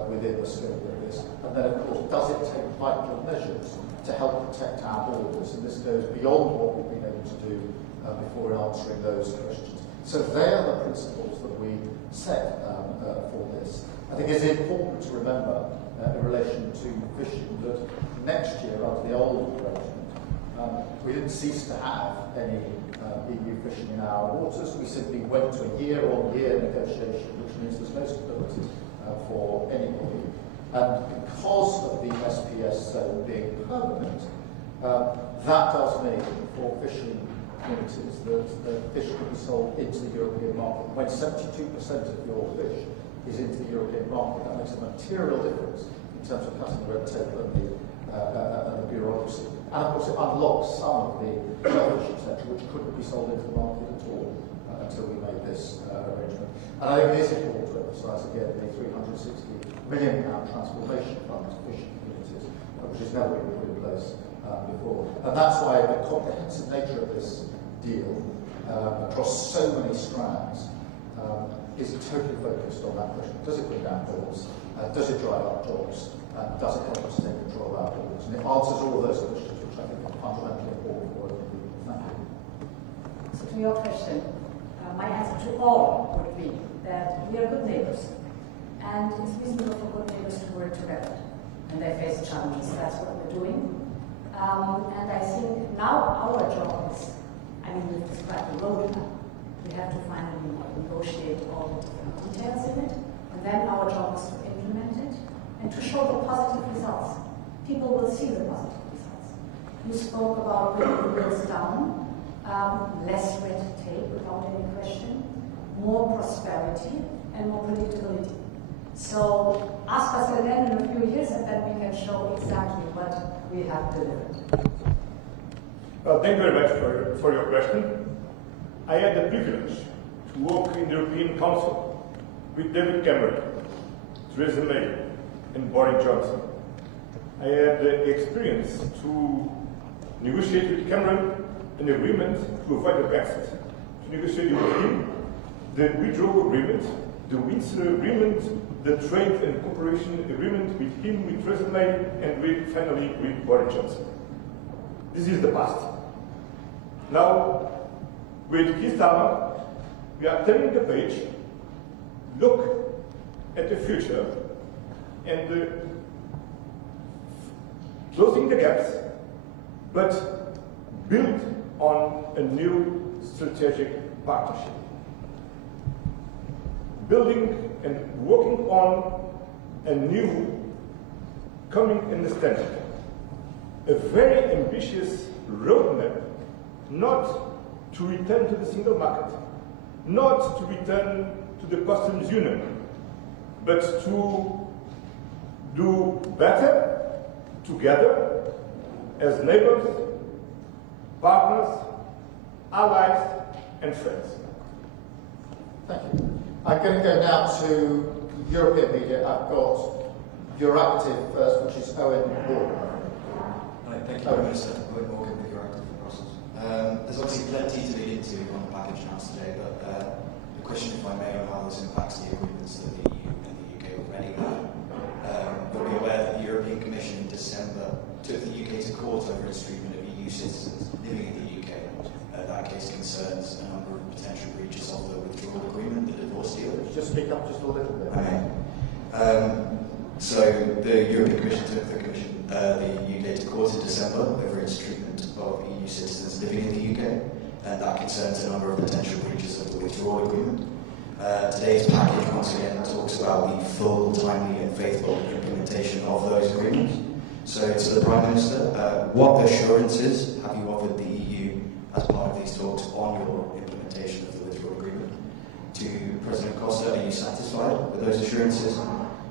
within the scope of this. And then, of course, does it take vital measures to help protect our borders? And this goes beyond what we've been able to do before in answering those questions. So they are the principles that we set for this. I think it's important to remember in relation to fishing that next year, under the old arrangement, we didn't cease to have any EU fishing in our waters. We simply went to a year-on-year negotiation, which means there's no stability for anybody. And because of the SPS zone being permanent, that does mean for fishing communities that the fish can be sold into the European market. When 72% of your fish is into the European market, that makes a material difference in terms of cutting the red tape and the bureaucracy. And of course it unlocks some of the shellfish, etc., which couldn't be sold into the market at all until we made this arrangement. And I think it is important to emphasise again the £360 million transformation fund to fishing communities, which has never been put in place before. And that's why the comprehensive nature of this deal across so many strands is totally focused on that question. Does it bring down bills? Does it drive up jobs? Does it help us take control of our borders? And it answers all of those questions, which I think are fundamentally important for working people. Thank you. So to your question, my answer to all would be that we are good neighbors. And it's reasonable for good neighbors to work together. And they face challenges. That's what we're doing. And I think now our job is, I mean, we've described the roadmap. We have to finally negotiate all the different details in it. And then our job is to implement it and to show the positive results. People will see the positive results. You spoke about bringing the bills down, less red tape without any question, more prosperity and more predictability. So ask us again in a few years and then we can show exactly what we have delivered. Well, thank you very much for your question. I had the privilege to work in the European Council with David Cameron, Theresa May and Boris Johnson. I had the experience to negotiate with Cameron an agreement to avoid the Brexit, to negotiate with him the withdrawal agreement, the Windsor agreement, the trade and cooperation agreement with him, with Theresa May, and finally with Boris Johnson. This is the past. Now, with Keir Starmer, we are turning the page, look at the future, and closing the gaps, but build on a new strategic partnership. Building and working on a new common understanding, a very ambitious roadmap, not to return to the single market, not to return to the customs union, but to do better together as neighbors, partners, allies, and friends. Thank you. I'm going to go now to European media. I've got Euractiv first, which is Owen Moore. Right, thank you, Prime Minister. Owen Morgan with Euractiv from Brussels. There's obviously plenty to read into on the package announced today, but the question, if I may, on how this impacts the agreements that the EU and the UK already have. You'll be aware that the European Commission in December took the UK to court over its treatment of EU citizens living in the UK. That case concerns a number of potential breaches of the withdrawal agreement, the divorce deal. Just speak up just a little bit. Okay. So the European Commission took the UK to court in December over its treatment of EU citizens living in the UK, and that concerns a number of potential breaches of the withdrawal agreement. Today's package once again talks about the full, timely and faithful implementation of those agreements. So to the Prime Minister, what assurances have you offered the EU as part of these talks on your implementation of the withdrawal agreement? To President Costa, are you satisfied with those assurances?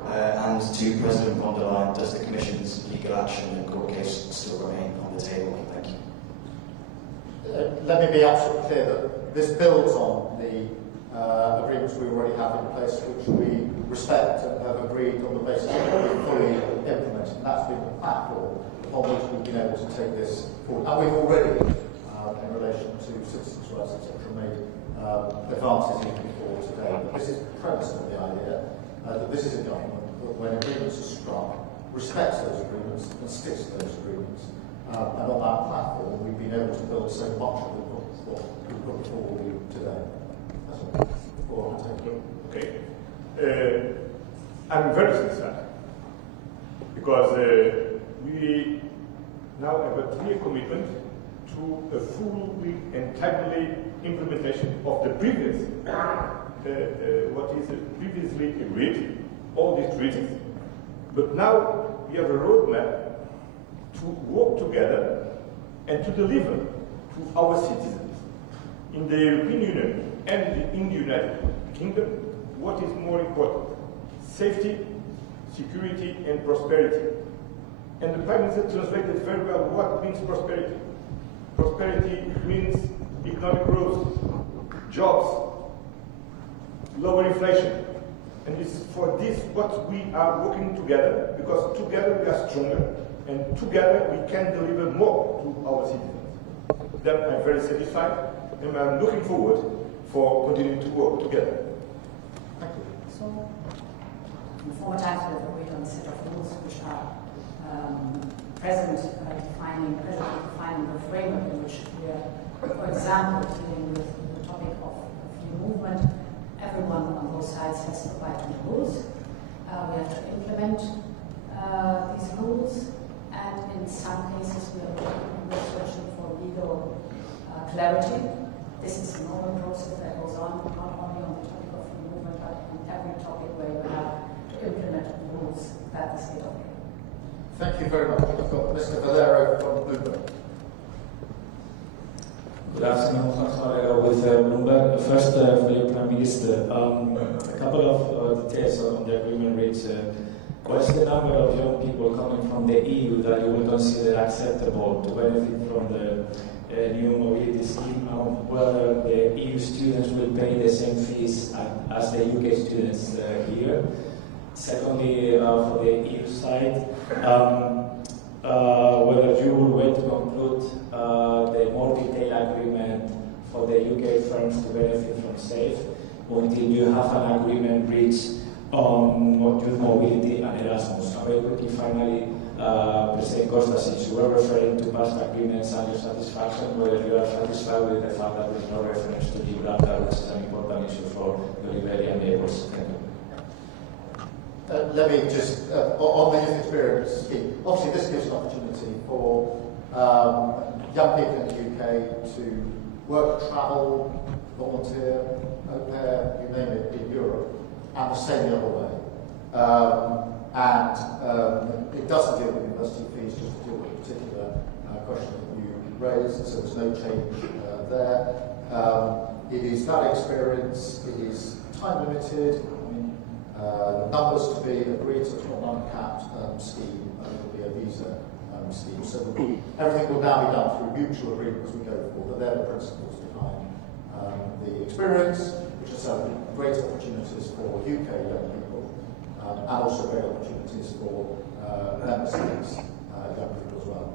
And to President von der Leyen, does the Commission's legal action and court case still remain on the table? Thank you. Let me be absolutely clear that this builds on the agreements we already have in place, which we respect and have agreed on the basis that we fully implement. And that's been the platform on which we've been able to take this forward. And we've already, in relation to citizens' rights, etc., made advances even before today. But this is the premise of the idea that this is a government that, when agreements are struck, respects those agreements and sticks to those agreements. And on that platform, we've been able to build so much of what we put before you today. That's all. Okay. I'm very satisfied because we now have a clear commitment to a fully and timely implementation of the previous, what is previously agreed, all these treaties. But now we have a roadmap to work together and to deliver to our citizens in the European Union and in the United Kingdom what is more important: safety, security, and prosperity. And the Prime Minister translated very well what means prosperity. Prosperity means economic growth, jobs, lower inflation. And this is for this what we are working together, because together we are stronger, and together we can deliver more to our citizens. Then I'm very satisfied, and I'm looking forward for continuing to work together. Thank you. So, in former times we have agreed on a set of rules which are present defining the framework in which we are, for example, dealing with the topic of free movement. Everyone on both sides has to abide to the rules. We have to implement these rules, and in some cases we are searching for legal clarity. This is a normal process that goes on, not only on the topic of free movement, but on every topic where you have to implement the rules that the state of play. Thank you very much. I've got Mr. Valero from Bloomberg. Good afternoon, Juan Valero with Bloomberg. First, for your Prime Minister, a couple of details on the agreement reached. What's the number of young people coming from the EU that you would consider acceptable to benefit from the new mobility scheme? Whether the EU students will pay the same fees as the UK students here? Secondly, for the EU side, whether you will wait to conclude the more detailed agreement for the UK firms to benefit from SAFE until you have an agreement reached on youth mobility and Erasmus. And very quickly, finally, President Costa, since you were referring to past agreements and your satisfaction, whether you are satisfied with the fact that there is no reference to Gibraltar, which is an important issue for the Liberian neighbours. Thank you. Let me just, on the youth experience scheme, obviously this gives an opportunity for young people in the UK to work, travel, volunteer, au pair, you name it, in Europe, and the same the other way. It doesn't deal with university fees, just to deal with a particular question that you raised, so there's no change there. It is that experience, it is time limited. numbers to be agreed, so it's not an uncapped scheme, it will be a visa scheme. So everything will now be done through mutual agreement as we go forward, but they're the principles behind the experience, which has great opportunities for UK young people, and also great opportunities for member states young people as well.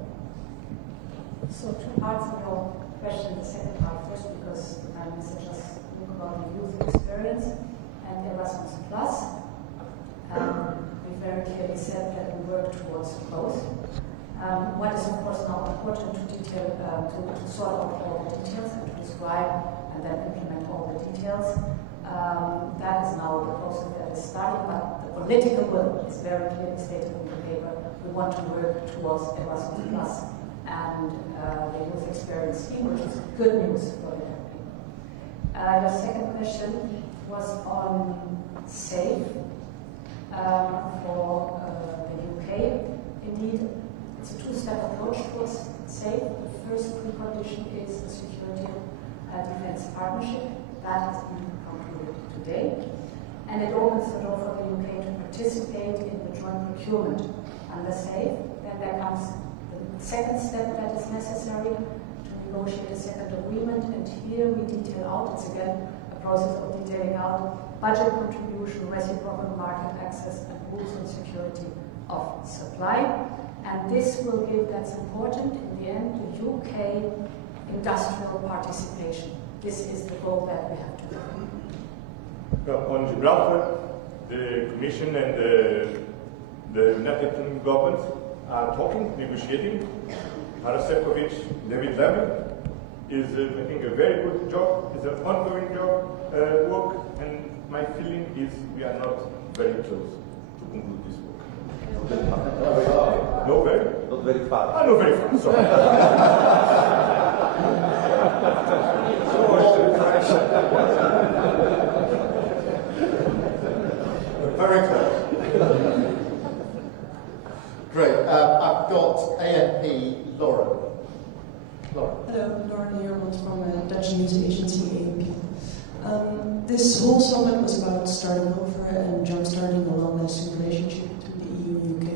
So two parts of your question. The second part first, because the Prime Minister just spoke about the youth experience and Erasmus Plus. We very clearly said that we work towards both. What is of course now important to detail, to sort out all the details and to describe and then implement all the details. That is now the process that is starting, but the political will is very clearly stated in the paper. We want to work towards Erasmus Plus and the youth experience scheme, which is good news for the young people. Your second question was on SAFE for the UK. Indeed, it's a two-step approach towards SAFE. The first precondition is the security defense partnership. That has been concluded today. And it opens the door for the UK to participate in the joint procurement under SAFE. Then there comes the second step that is necessary to negotiate a second agreement. And here we detail out, it's again a process of detailing out budget contribution, reciprocal market access, and rules on security of supply. And this will give, that's important, in the end, the UK industrial participation. This is the goal that we have to do. On Gibraltar, the Commission and the United Kingdom government are talking, negotiating. Arasekovic, David Levy is making a very good job. It's an ongoing job, work, and my feeling is we are not very close to conclude this work. No, very? Not very far. Ah, no, very far, sorry. Very close. Great. I've got ANP Lauren. Lauren. Hello, Lauren Heermans from Dutch news agency ANP. This whole summit was about starting over and jump-starting a long-lasting relationship between the EU and UK.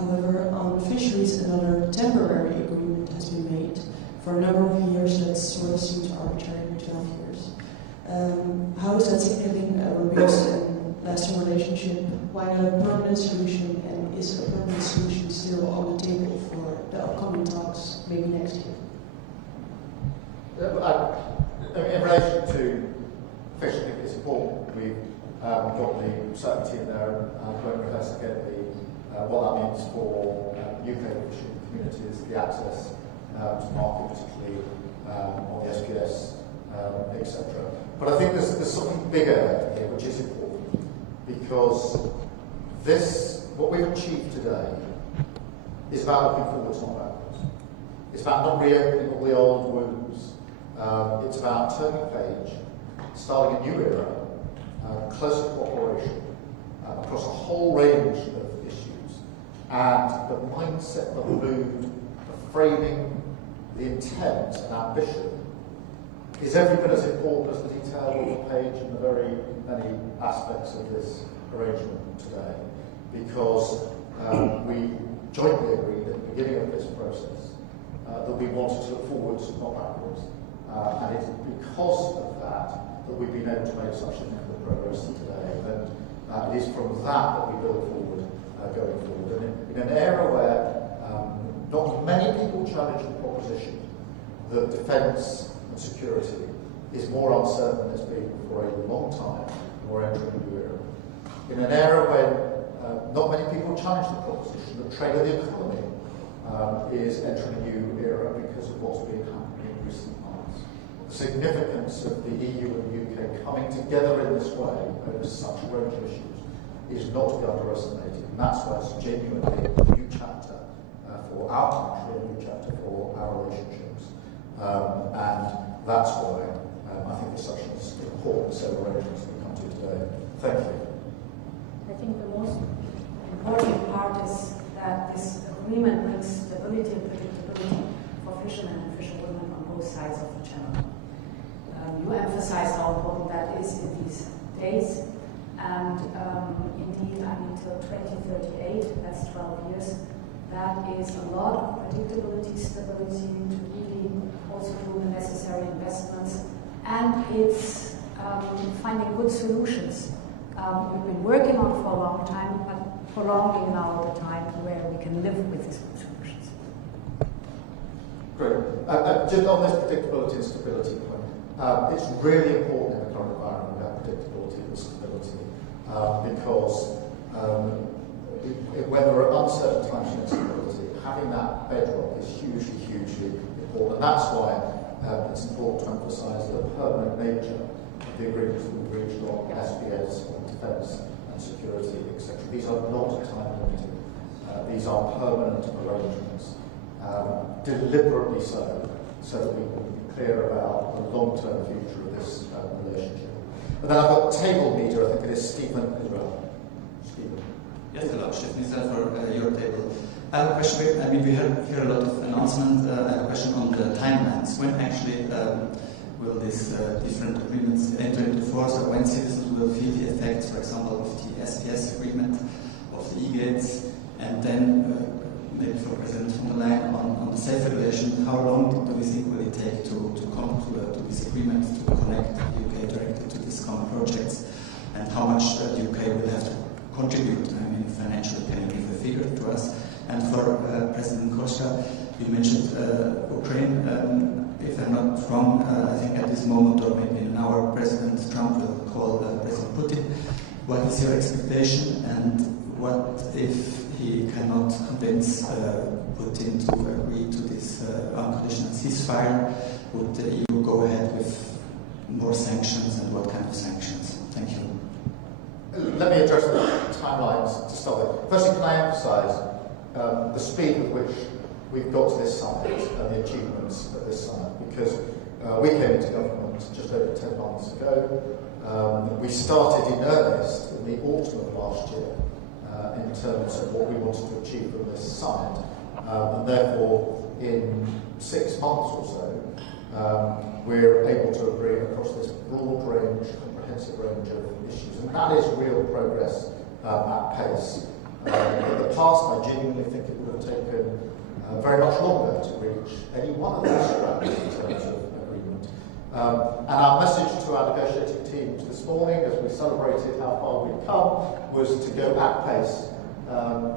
However, on fisheries, another temporary agreement has been made for a number of years that sort of seems arbitrary, 12 years. How is that signaling a robust and lasting relationship? Why not a permanent solution? And is a permanent solution still on the table for the upcoming talks, maybe next year? In relation to fishing, I think it's important we've got the certainty in there and won't rehearse again what that means for UK fishing communities, the access to market, particularly on the SPS, etc. But I think there's something bigger here which is important, because what we've achieved today is about looking forwards, not backwards. It's about not reopening all the old wounds. It's about turning a page, starting a new era, closer cooperation across a whole range of issues, and the mindset, the mood, the framing, the intent and ambition is every bit as important as the detail on the page and the very many aspects of this arrangement today, because we jointly agreed at the beginning of this process that we wanted to look forwards, not backwards. And it's because of that we've been able to make such significant progress today. And it is from that we build forward, going forward. And in an era where not many people challenge the proposition that defence and security is more uncertain than it's been for a long time, we're entering a new era. In an era when not many people challenge the proposition that trade and the economy is entering a new era because of what's been happening in recent months. The significance of the EU and the UK coming together in this way over such a range of issues is not to be underestimated, and that's why it's genuinely a new chapter for our country, a new chapter for our relationships. And that's why I think it's such an important set of arrangements we come to today. Thank you. I think the most important part is that this agreement brings stability and predictability for fishermen and fisherwomen on both sides of the channel. You emphasized how important that is in these days, and indeed, until 2038, that's 12 years. That is a lot of predictability, stability, to really also do the necessary investments, and it's finding good solutions. We've been working on for a long time, but prolonging now the time where we can live with these good solutions. Great. Just on this predictability and stability point, it's really important in the current environment about predictability and stability because when there are uncertain times of instability, having that bedrock is hugely, hugely important. And that's why it's important to emphasise the permanent nature of the agreements that we've reached on SPS, on defence and security, etc. These are not time limited. These are permanent arrangements, deliberately so that we can be clear about the long-term future of this relationship. And then I've got table meter, I think it is Stephen Israel. Stephen. Yes, hello, Stephen Israel for your table. I have a question. I mean, we hear a lot of announcements. I have a question on the timelines. When actually will these different agreements enter into force, or when citizens will feel the effects, for example, of the SPS agreement, of the e-gates, and then maybe for President von der Leyen on the safe regulation, how long do we think will it take to come to this agreement to connect the UK directly to these common projects, and how much the UK will have to contribute? I mean, financially, can you give a figure to us? And for President Koska, you mentioned Ukraine. If I'm not wrong, I think at this moment, or maybe in an hour, President Trump will call President Putin. What is your expectation, and what if he cannot convince Putin to agree to this unconditional ceasefire? Would the EU go ahead with more sanctions, and what kind of sanctions? Thank you. Let me address the timelines to start with. Firstly, can I emphasise the speed with which we've got to this summit and the achievements at this summit, because we came into government just over 10 months ago. We started in earnest in the autumn of last year in terms of what we wanted to achieve from this summit, and therefore in 6 months or so we're able to agree across this broad range, comprehensive range of issues, and that is real progress at pace. In the past, I genuinely think it would have taken very much longer to reach any one of those strands in terms of agreement. And our message to our negotiating teams this morning, as we celebrated how far we'd come, was to go at pace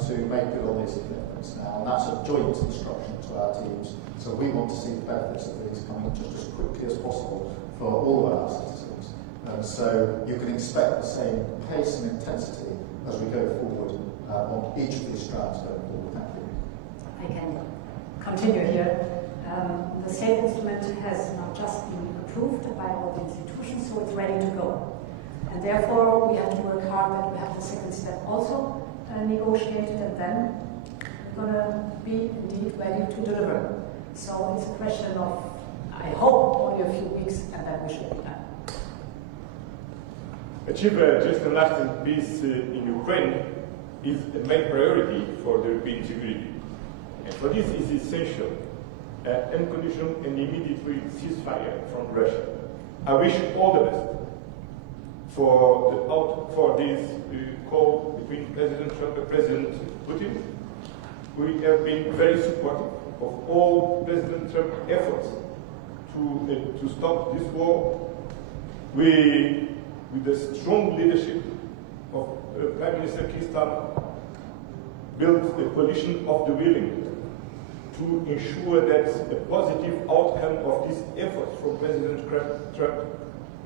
to make good on these commitments now. And that's a joint instruction to our teams. So we want to see the benefits of these coming just as quickly as possible for all of our citizens. And so you can expect the same pace and intensity as we go forward on each of these strands going forward. Thank you. I can continue here. The SAFE instrument has not just been approved by all the institutions, so it's ready to go. And therefore, we have to work hard that we have the second step also negotiated, and then we're going to be indeed ready to deliver. So it's a question of, I hope, only a few weeks, and then we should be done. Achieve just and lasting peace in Ukraine is a main priority for the European security. And for this is essential unconditional and immediate ceasefire from Russia. I wish all the best for this call between President Trump and President Putin. We have been very supportive of all President Trump's efforts to stop this war. With the strong leadership of Prime Minister Keir Starmer, built a coalition of the willing to ensure that a positive outcome of this effort from President Trump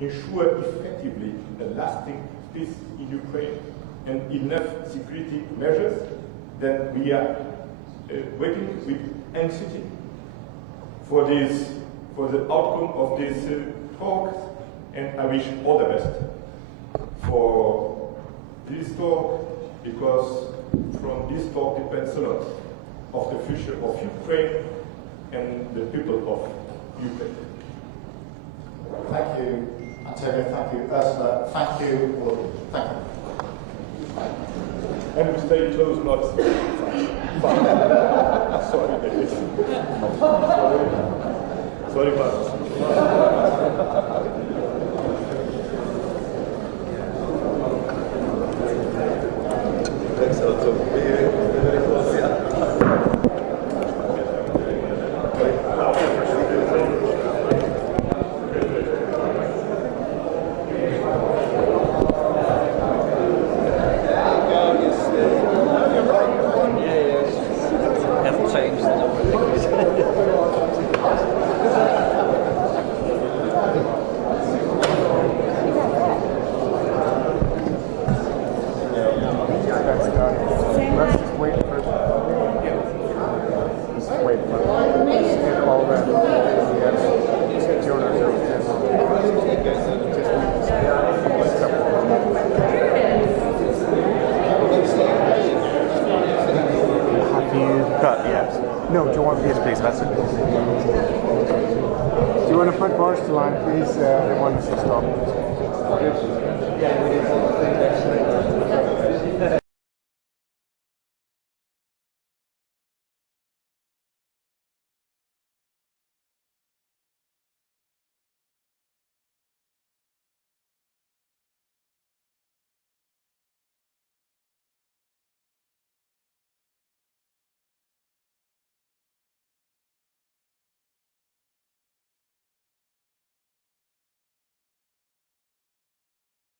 ensure effectively a lasting peace in Ukraine and enough security measures. Then we are waiting with anxiety for the outcome of this talk, and I wish all the best for this talk, because from this talk depends a lot of the future of Ukraine and the people of Ukraine. Thank you, Antonio. Thank you, Ursula. Thank you, all. Thank you. And we stay close, not sorry, sorry, No, do you want? Yes, please. That's it. Do you want to put bars to line, please? Everyone needs to stop.